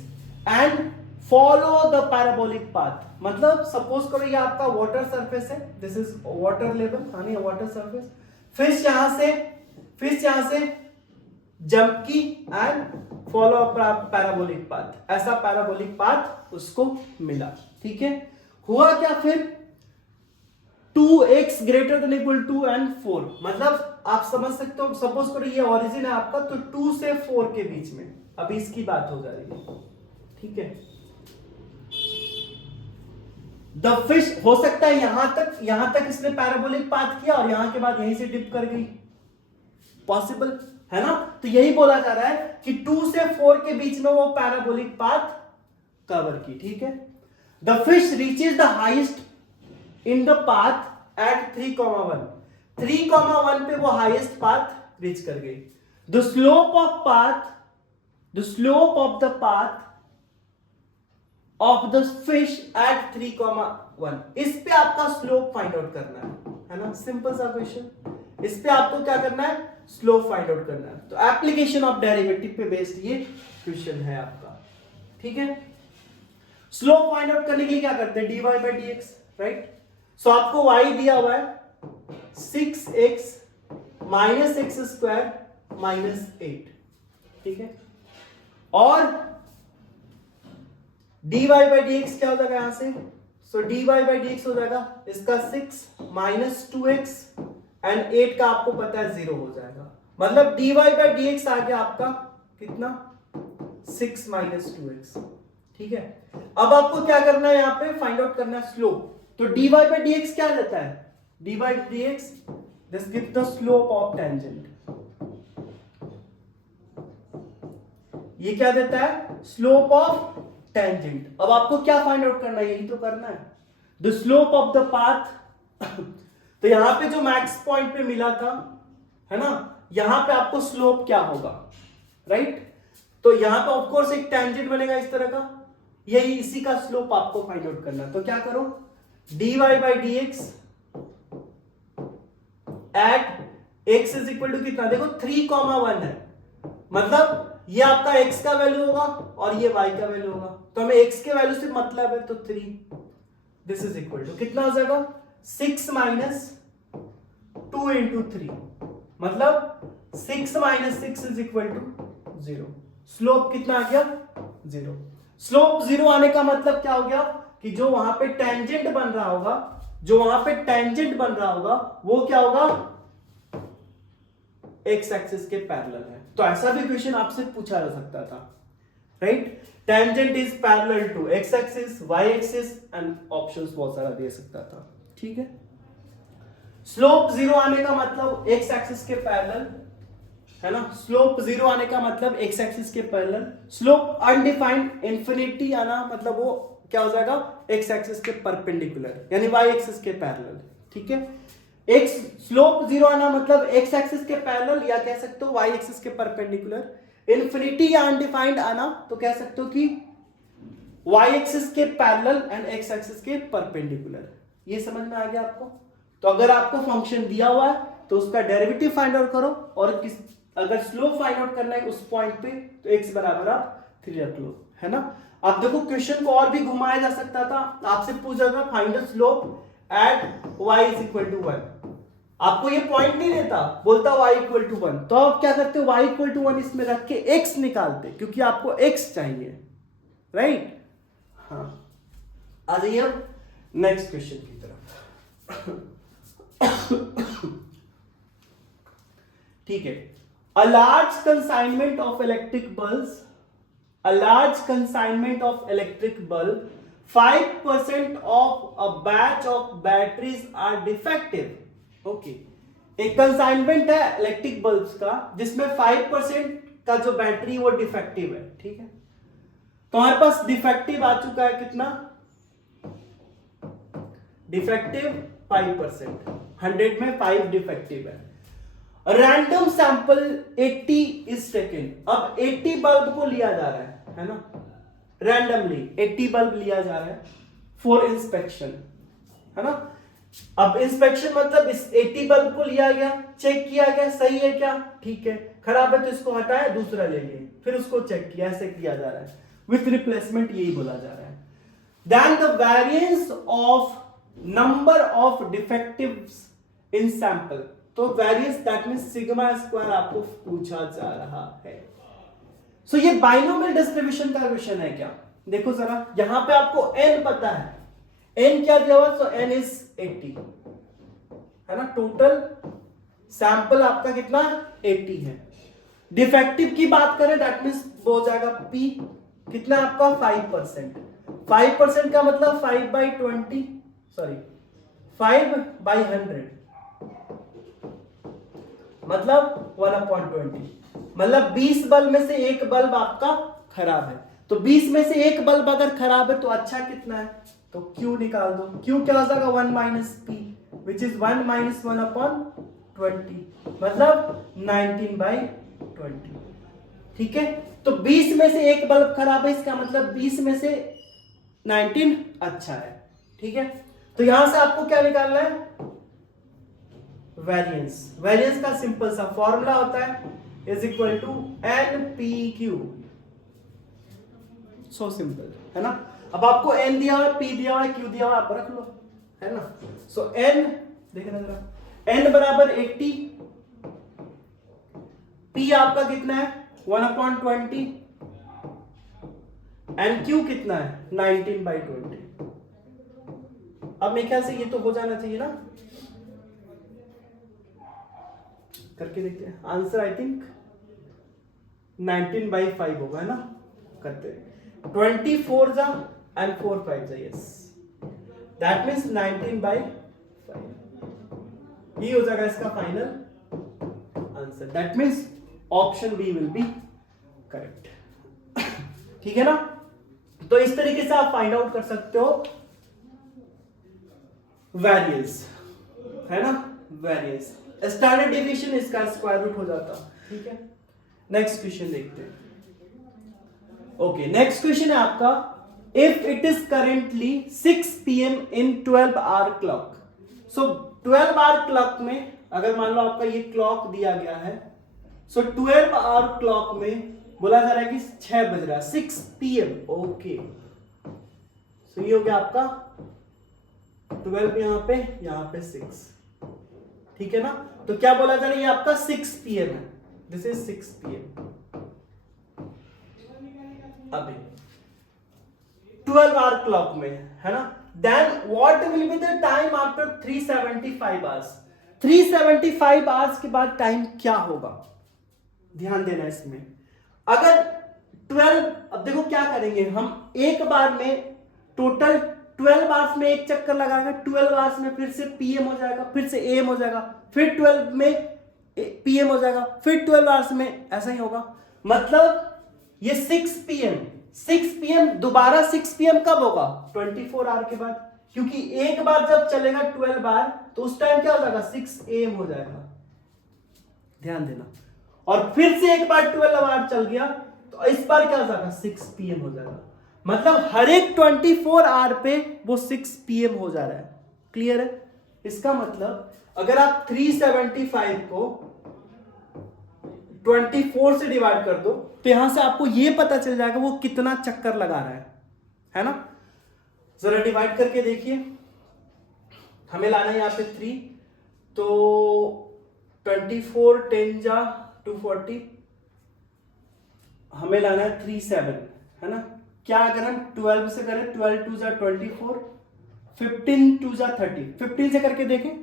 and follow the parabolic path। मतलब सपोज करो ये आपका वाटर सरफेस है, दिस इज वाटर लेवल, यानी वाटर सरफेस। फिश यहां से जंप की एंड फॉलो पैराबोलिक पाथ, ऐसा पैराबोलिक पाथ उसको मिला। ठीक है, हुआ क्या फिर, 2x greater than equal to and 4, मतलब आप समझ सकते हो, सपोज करो ये ओरिजिन है आपका, तो 2 से 4 के बीच में अभी इसकी बात हो जा रही है। ठीक है, द फिश, हो सकता है यहां तक इसने पैराबोलिक पाथ किया और यहां के बाद यहीं से डिप कर गई, पॉसिबल है ना। तो यही बोला जा रहा है कि 2 से 4 के बीच में वो पैराबोलिक पाथ कवर की। ठीक है, the fish reaches the highest in the path at 3,1 पे वो हाईएस्ट पाथ रीच कर गई। The slope of the path of the fish at 3,1, इस पे आपका स्लोप फाइंड आउट करना है ना, सिंपल सा क्वेश्चन। इस पे आपको क्या करना है, स्लोप फाइंड आउट करना है। तो एप्लीकेशन ऑफ डेरिवेटिव पे बेस्ड ये क्वेश्चन है आपका। ठीक है, स्लोप फाइंड आउट करने के लिए क्या करते हैं, dy by dx, राइट। सो आपको y दिया हुआ है 6x minus x square minus 8, ठीक है, और dy by dx क्या हो जाएगा यहां से, सो dy by dx हो जाएगा इसका 6 माइनस 2x एंड 8 का आपको पता है 0 हो जाएगा, मतलब dy by dx आ गया आपका कितना, 6 माइनस 2x। ठीक है, अब आपको क्या करना है, यहां पे फाइंड आउट करना है स्लोप। तो dy by dx क्या रहता है, dy by dx this gives the slope of tangent. ये क्या देता है? Slope of tangent. अब आपको क्या फाइंड आउट करना है? यही तो करना है, the slope of the path. तो यहां पे जो मैक्स पॉइंट पे मिला था, है ना, यहां पे आपको स्लोप क्या होगा, राइट? तो यहां पे ऑफ कोर्स एक टेंजेंट बनेगा इस तरह का, यही इसी का स्लोप आपको फाइंड आउट करना है। तो क्या करो, dy by d x at x is equal to कितना? देखो 3,1 है, मतलब ये आपका x का वैल्यू होगा और ये y का वैल्यू होगा। तो हमें x के वैल्यू से मतलब है, तो 3, दिस इज इक्वल टू कितना हो जाएगा? 6 माइनस 2 इंटू 3, मतलब 6 minus 6 is equal to 0। Slope कितना आ गया? 0। स्लोप 0 आने का मतलब क्या हो गया कि जो वहां पे टेंजेंट बन रहा होगा, जो वहां पे टेंजेंट बन रहा होगा वो क्या होगा? एक्स एक्सिस के पैरेलल है। तो ऐसा भी क्वेश्चन आपसे पूछा जा सकता था, right? Tangent is parallel to x axis, y axis and options बहुत सारा दे सकता था, ठीक है? स्लोप 0 आने का मतलब एक्स एक्सिस के पैरेलल, है ना? स्लोप 0 आने का मतलब एक्स एक्सिस के पैरेलल। स्लोप अनडिफाइंड इंफिनिटी आना मतलब वो क्या हो जाएगा? एक्स एक्सिस के परपेंडिकुलर, यानी वाई एक्सिस के पैरेलल, ठीक है? एक्स स्लोप 0 आना मतलब एक्स एक्सिस के पैरेलल, या कह सकते हो वाई एक्सिस के परपेंडिकुलर। इंफिनिटी या अनडिफाइंड आना तो कह सकते हो कि वाई एक्सिस के पैरेलल एंड एक्स एक्सिस के परपेंडिकुलर। ये समझ में आ गया आपको? तो अगर आपको फंक्शन दिया हुआ है तो उसका डेरिवेटिव फाइंड आउट करो, और अगर स्लोप फाइंड आउट करना है उस पॉइंट पे तो x बराबर आप 3 रख लो, है ना? अब देखो क्वेश्चन को और भी घुमाया जा सकता था, आपसे पूछा था find the slope at y is equal to 1। आपको ये पॉइंट नहीं देता, बोलता y इक्वल टू 1, तो आप क्या करते हो? y इक्वल टू 1 इसमें रख के x निकालते, क्योंकि आपको x चाहिए, राइट? हाँ, आ जाइए अब नेक्स्ट क्वेश्चन की तरफ। ठीक है, a large consignment of electric bulbs, a large consignment of electric bulb, 5% of a batch of batteries are defective. Okay, एक कंसाइनमेंट है इलेक्ट्रिक बल्ब्स का जिसमें 5% का जो बैटरी वो डिफेक्टिव है, ठीक है? तो हमारे पास डिफेक्टिव आ चुका है कितना? डिफेक्टिव 5%, 100 में 5 डिफेक्टिव है। Random sample 80 is taken. अब 80 बल्ब को लिया जा रहा है ना? रैंडमली 80 बल्ब लिया जा रहा है फॉर इंस्पेक्शन, है ना? अब इंस्पेक्शन मतलब इस 80 बल्ब को लिया गया, चेक किया गया, सही है क्या, ठीक है, खराब है तो इसको हटाया, दूसरा ले लिए, फिर उसको चेक किया, ऐसे किया जा रहा है विथ रिप्लेसमेंट, यही बोला जा रहा है। Then the variance of number of defectives in sample, तो variance that means sigma square आपको पूछा जा रहा है। सो ये बाइनोमियल डिस्ट्रीब्यूशन का क्वेश्चन है क्या? देखो जरा, यहां पे आपको n पता है, n क्या दिया हुआ? सो n इज 80, है ना? टोटल सैंपल आपका कितना? 80 है। डिफेक्टिव की बात करें दैट मींस वो हो जाएगा p, कितना आपका? 5%। 5% का मतलब 5/20, सॉरी 5/100, मतलब 1/20, मतलब 20 बल्ब में से एक बल्ब आपका खराब है। तो 20 में से एक बल्ब अगर खराब है तो अच्छा कितना है? तो Q निकाल दो। Q क्या हो जाएगा? 1 minus P, which is 1 minus 1/20, मतलब 19/20, ठीक है? तो 20 में से एक बल्ब खराब है, इसका मतलब 20 में से 19 अच्छा है, ठीक है? तो यहां से आपको क्या निकालना है? वेरिएंस। वेरिएंस का सिंपल सा फॉर्मूला होता है is equal to NPQ, so simple, है ना? अब आपको n दिया हुआ है, p दिया हुआ है, q दिया हुआ है, आप रख लो, है ना? सो n देखना जरा, n बराबर 80, p आपका कितना है? 1/20, एंड q कितना है? 19/20। अब मेरे ख्याल से ये तो हो जाना चाहिए ना, करके देखते हैं। आंसर आई थिंक 19/5 होगा, है ना? करते हैं 24 जा एंड 4 5 जा, यस, दैट मींस 19/5। ये हो जाएगा इसका final answer. That means option B will be correct. ठीक है ना? तो इस तरीके से आप फाइंड आउट कर सकते हो वेरिएंस, है ना? वेरिएंस, स्टैंडर्ड डेविएशन इसका स्क्वायर रूट हो जाता। ठीक है, नेक्स्ट क्वेश्चन देखते हैं। ओके, नेक्स्ट क्वेश्चन है आपका, if it is currently 6 PM in 12 hour clock. So 12 hour clock में अगर मान लो आपका ये क्लॉक दिया गया है, सो 12 आवर क्लॉक में बोला जा रहा है कि 6 बज रहा है, 6 PM। ओके, सो ये हो गया आपका 12 यहाँ पे 6। ठीक है ना? तो क्या बोला जा रहा है, ये आपका 6 PM है, दिस इज 6 PM। अभी 12 आवर क्लॉक में, है ना? Then what will be the time after 375 hours. 375 hours के बाद टाइम क्या होगा, ध्यान देना इसमें। अगर 12, अब देखो क्या करेंगे हम, एक बार में टोटल 12 आवर्स में एक चक्कर लगाएंगे, 12 आवर्स में फिर से PM हो जाएगा, फिर से AM हो जाएगा, फिर 12 में PM हो जाएगा, फिर 12 आवर्स में ऐसा ही होगा। मतलब ये 6 PM दोबारा 6 PM कब होगा, 24 आवर के बाद, क्योंकि एक बार जब चलेगा 12 बार तो उस टाइम क्या हो जाएगा, 6 AM हो जाएगा, ध्यान देना। और फिर से एक बार 12 आवर चल गया तो इस बार क्या हो जाएगा, 6 PM हो जाएगा। मतलब हर एक 24 आवर पे वो 6 PM हो जा रहा है। क्लियर है? इसका मतलब अगर आप 375 को 24 से डिवाइड कर दो तो यहां से आपको ये पता चल जाएगा वो कितना चक्कर लगा रहा है ना? जरा डिवाइड करके देखिए, हमें लाना है यहां पे 3, तो 24 10 जा 240, हमें लाना है 37, है ना? क्या अगर हम 12 से करें, 12 2 जा 24, 15 2 जा 30, 15 से करके देखें।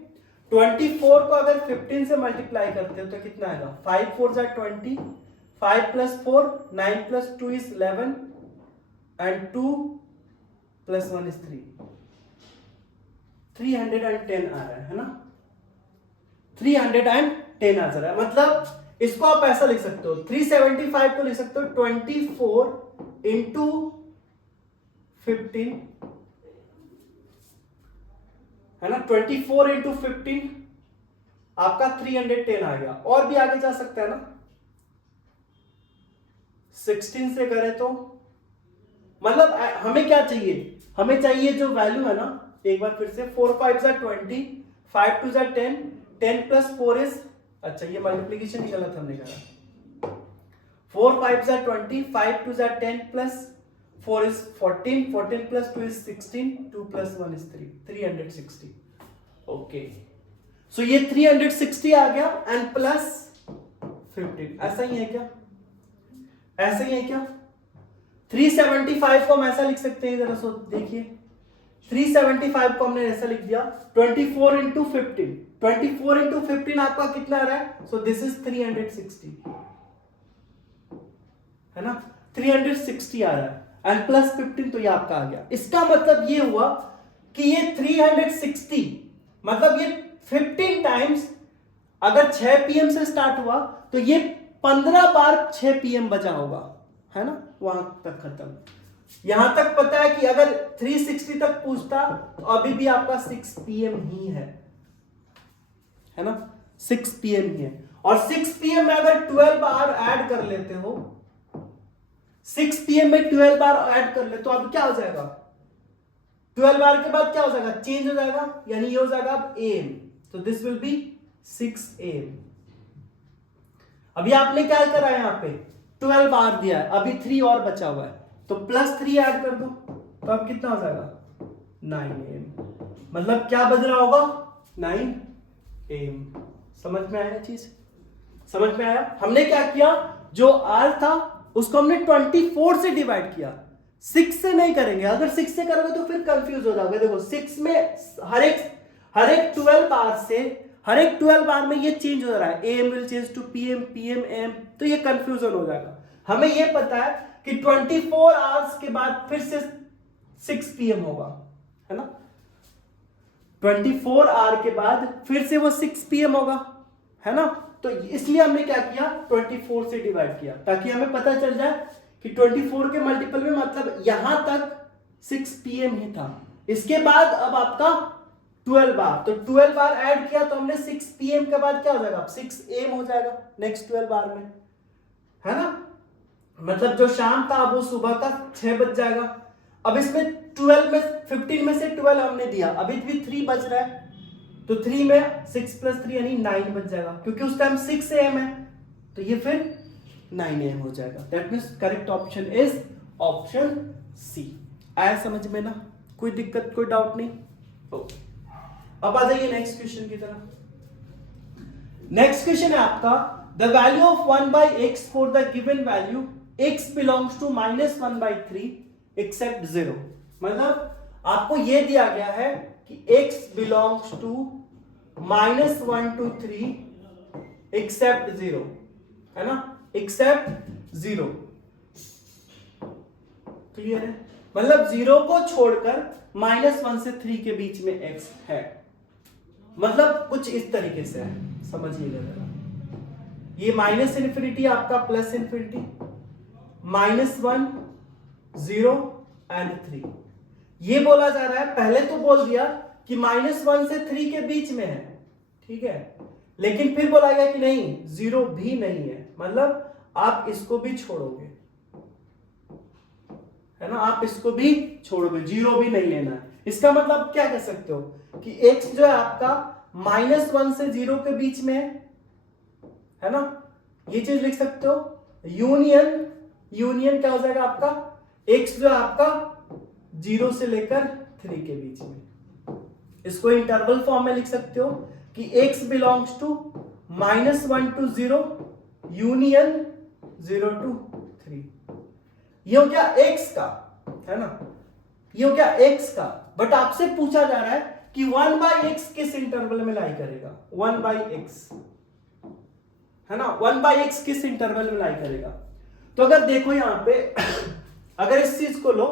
24 को अगर 15 से मल्टीप्लाई करते हो तो कितना आएगा, 5 4 जा 20, 5 + 4 9 + 2 is 11 and 2 + 1 is 3, 310 आ रहा है ना? 310 आ रहा है। मतलब इसको आप ऐसा लिख सकते हो, 375 को लिख सकते हो 24 × 15, है ना? 24 × 15 आपका 310 आ गया। और भी आगे जा सकता है ना, 16 से करें तो मतलब हमें क्या चाहिए, हमें चाहिए जो वैल्यू है ना, एक बार फिर से 4 5 जा 20, 5 2 जा 10, 10 + 4 is, अच्छा ये मल्टीप्लिकेशन ही गलत हमने करा, 4 5 जा 20, 5 2 जा 10 + 4 is 14, 14 + 2 is 16, 2 + 1 is 3, 360। ओके, सो ये 360 आ गया एंड प्लस 15, ऐसा ही है क्या, ऐसा ही है क्या? 375 को हम ऐसा लिख सकते हैं, जरा सो देखिए, 375 को हमने ऐसा लिख दिया, 24 × 15, 24 × 15 आपका कितना आ रहा है, सो दिस इज 360, है ना? 360 आ रहा है एंड प्लस 15, तो ये आपका आ गया। इसका मतलब ये हुआ कि ये 360 मतलब ये 15 टाइम्स, अगर 6 PM से स्टार्ट हुआ तो ये 15 बार 6 PM बजा होगा, है ना? वहां तक खत्म। यहां तक पता है कि अगर 360 तक पूछता तो अभी भी आपका 6 PM ही है ना? 6 PM ही है। और 6 PM में अगर 12 बार ऐड कर लेते हो, 6 PM में 12 बार ऐड कर ले तो अब क्या हो जाएगा, 12 बार के बाद क्या हो जाएगा, चेंज हो जाएगा, यानी ये हो जाएगा अब AM, तो दिस विल बी 6 AM। अभी आपने क्या करा है, यहाँ पे 12 बार दिया है, अभी 3 और बचा हुआ है, तो +3 ऐड कर दो, तो अब कितना हो जाएगा, 9 AM। मतलब क्या बज रहा होगा, 9 AM। समझ में आया चीज, समझ में आया? हमने क्या किया, जो R था उसको हमने 24 से डिवाइड किया, 6 से नहीं करेंगे। अगर 6 से करोगे तो फिर कंफ्यूज हो जाओगे। देखो 6 में हर एक 12 बार से, हर एक 12 बार में ये चेंज हो रहा है, AM will change to PM, PM AM, तो ये कंफ्यूजन हो जाएगा। हमें ये पता है कि 24 आवर्स के बाद फिर से 6 PM होगा, है ना? 24 आवर के बाद फिर से वो 6 PM होगा, है ना। तो इसलिए हमने क्या किया, 24 से डिवाइड किया, ताकि हमें पता चल जाए कि 24 के मल्टीपल में मतलब यहां तक 6 PM ही था। इसके बाद अब आपका 12 बार, तो 12 बार ऐड किया तो हमने 6 PM के बाद क्या हो जाएगा, 6 AM हो जाएगा नेक्स्ट 12 बार में, है ना। मतलब जो शाम था वो सुबह का 6 बज जाएगा। अब इसमें 12 में 15 में से 12 हमने दिया, अभी भी 3 बच रहा है, तो 3 में 6 + 3 यानी 9 बच जाएगा, क्योंकि उस टाइम 6 AM है, तो ये फिर 9 AM हो जाएगा। That means correct option is option C. आया समझ में ना, कोई दिक्कत कोई डाउट नहीं। अब आ जाइए नेक्स्ट क्वेश्चन की तरफ। नेक्स्ट क्वेश्चन है आपका, the value of 1/x for the given value x belongs to -1/3 except 0। मतलब आपको ये दिया गया है कि x belongs to -1 to 3 except 0, है ना, एक्सेप्ट 0। क्लियर है, मतलब 0 को छोड़कर -1 से 3 के बीच में x है। मतलब कुछ इस तरीके से है, समझिएगा जरा। ये -∞ आपका +∞, -1, 0 एंड 3। ये बोला जा रहा है, पहले तो बोल दिया कि -1 से 3 के बीच में है, ठीक है, लेकिन फिर बोला गया कि नहीं 0 भी नहीं है, मतलब आप इसको भी छोड़ोगे, है ना, आप इसको भी छोड़ोगे, 0 भी नहीं लेना है। इसका मतलब क्या कह सकते हो कि x जो है आपका -1 से 0 के बीच में है ना, ये चीज लिख सकते हो। यूनियन क्या हो जाएगा आपका, x जो है आपका 0 से लेकर 3 के बीच में। इसको इंटरवल फॉर्म में लिख सकते हो कि x belongs to -1 to 0 union 0 to 3। ये हो गया x का, है ना, ये हो गया x का। बट आपसे पूछा जा रहा है कि 1/x किस इंटरवल में लाई करेगा, 1/x, है ना, 1/x किस इंटरवल में लाई करेगा। तो अगर देखो यहां पे अगर इस चीज को लो,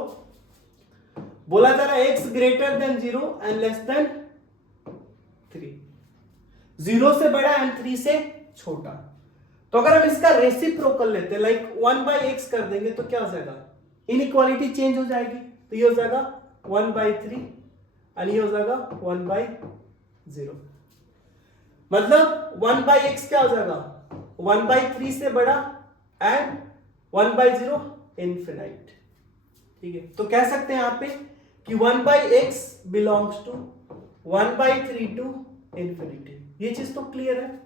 बोला जा रहा है x greater then 0 and less than 3, 0 से बड़ा एंड 3 से छोटा। तो अगर हम इसका रेसिप्रोकल लेते हैं, लाइक 1/x कर देंगे तो क्या हो जाएगा, इनइक्वालिटी चेंज हो जाएगी, तो ये हो जाएगा 1/3 और ये हो जाएगा 1/0। मतलब 1/x क्या हो जाएगा, 1/3 से बड़ा एंड 1/0 इनफिनाइट। ठीक है, तो कह सकते हैं यहां पे कि 1/x belongs to 1/3 to infinity. ये चीज तो क्लियर है।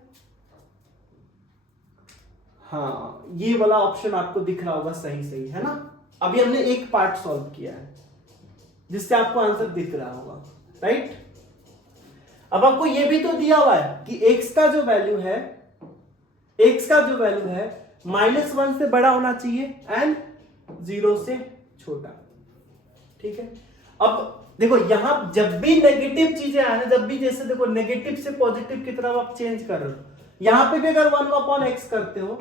हाँ, ये वाला ऑप्शन आपको दिख रहा होगा, सही है ना। अभी हमने एक पार्ट सॉल्व किया है जिससे आपको आंसर दिख रहा होगा, राइट। अब आपको ये भी तो दिया हुआ है कि x का जो वैल्यू है, -1 से बड़ा होना चाहिए एंड 0 से छोटा। ठीक है, अब देखो यहां जब भी नेगेटिव चीजें आए ना, जब भी जैसे देखो नेगेटिव से पॉजिटिव की तरफ आप चेंज कर रहे हो, यहां पे भी अगर 1/x करते हो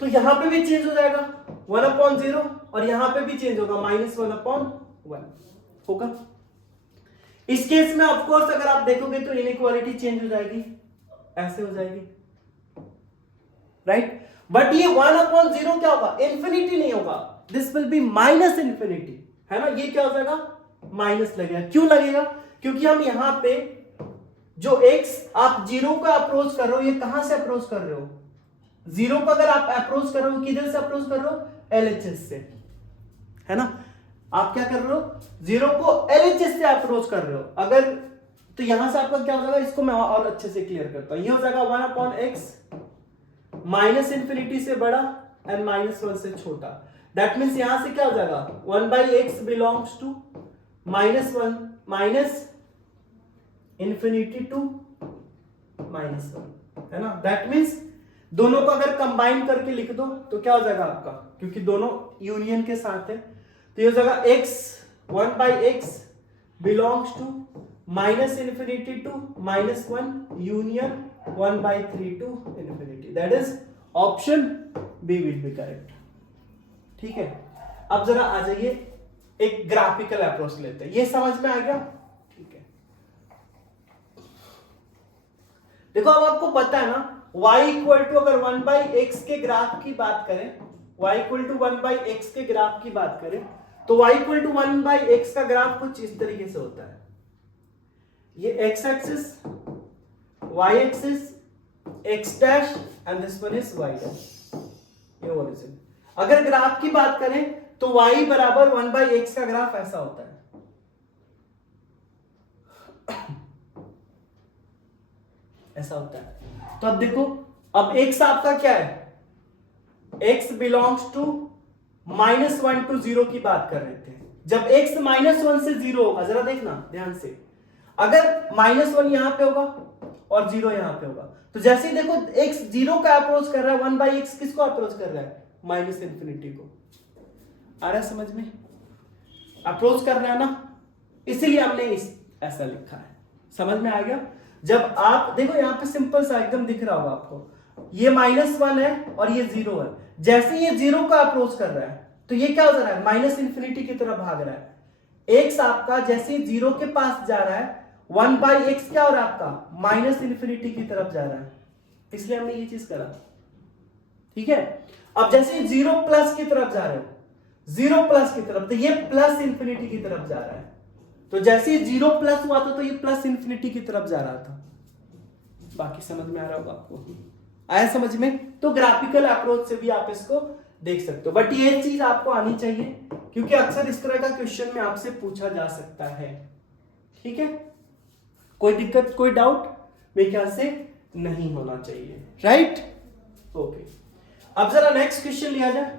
तो यहां पे भी चेंज हो जाएगा 1/0 और यहां पे भी चेंज होगा -1/1 होगा। इस केस में ऑफ कोर्स अगर आप देखोगे तो इनइक्वालिटी चेंज हो जाएगी, ऐसे हो जाएगी, राइट। बट ये 1/0 क्या होगा, इंफिनिटी नहीं होगा, दिस विल बी -∞, है ना। ये क्या हो जाएगा, माइनस लगेगा। क्यों लगेगा, क्योंकि हम यहां पे जो x आप 0 को अप्रोच कर रहे हो, ये कहां से अप्रोच कर रहे हो, 0 को अगर आप अप्रोच कर रहे हो, किधर से अप्रोच कर रहे हो, LHS से, है ना। आप क्या कर रहे हो, 0 को LHS से अप्रोच कर रहे हो। अगर तो यहां से आपका क्या हो जाएगा, इसको मैं और अच्छे से क्लियर करता हूं। ये हो जाएगा 1/x -∞ से बड़ा एंड -1 से छोटा। दैट मीन्स यहां से क्या हो जाएगा, 1/x बिलोंग्स टू -1 -∞ टू -1, है ना। दैट मीन्स दोनों को अगर कंबाइन करके लिख दो तो क्या हो जाएगा आपका, क्योंकि दोनों यूनियन के साथ है, तो ये हो जाएगा x 1/x belongs to -∞ to -1 union 1/3 to infinity. That is option B will be correct. ठीक है, अब जरा आ जाइए एक ग्राफिकल अप्रोच लेते हैं। ये समझ में आ गया, ठीक है। देखो अब आपको पता है ना y इक्वल टू अगर 1/x के ग्राफ की बात करें, y इक्वल टू 1/x के ग्राफ की बात करें तो y इक्वल टू 1/x का ग्राफ कुछ इस तरीके से होता है। ये x axis, y axis, x dash and this one is y dash, ये ओरिजिन। अगर ग्राफ की बात करें तो y बराबर 1/x का ग्राफ ऐसा होता है। ऐसा होता है। तो अब देखो, अब x आपका क्या है, x बिलोंग्स टू -1 to 0 की बात कर रहे थे। जब x -1 से 0 होगा, जरा देखना ध्यान से, अगर -1 यहां पे होगा और 0 यहां पे होगा, तो जैसे ही देखो x 0 का अप्रोच कर रहा है, 1/x किसको अप्रोच कर रहा है, -∞ को। आ रहा है समझ में, अप्रोच कर रहा है ना, इसीलिए हमने इस ऐसा लिखा है। समझ में आ गया। जब आप देखो यहां पे सिंपल सा एकदम दिख रहा होगा आपको, ये -1 है और ये 0 है। जैसे ये 0 का अप्रोच कर रहा है तो ये क्या हो जा रहा है, -∞ की तरफ भाग रहा है। x आपका जैसे 0 के पास जा रहा है, 1/x क्या हो रहा है आपका, -∞ की तरफ जा रहा है, इसलिए हमने ये चीज करा। ठीक है। अब जैसे 0+ की तरफ जा रहे हो, 0+ की तरफ, तो ये +∞ की तरफ जा रहा है। तो जैसे 0+ हुआ था तो ये +∞ की तरफ जा रहा था। बाकी समझ में आ रहा होगा आपको, आया समझ में। तो ग्राफिकल अप्रोच से भी आप इसको देख सकते हो, बट ये चीज आपको आनी चाहिए क्योंकि अक्सर इस तरह का क्वेश्चन में आपसे पूछा जा सकता है। ठीक है, कोई दिक्कत, कोई डाउट मेरे ख्याल से नहीं होना चाहिए, राइट। ओके, अब जरा नेक्स्ट क्वेश्चन लिया जाए।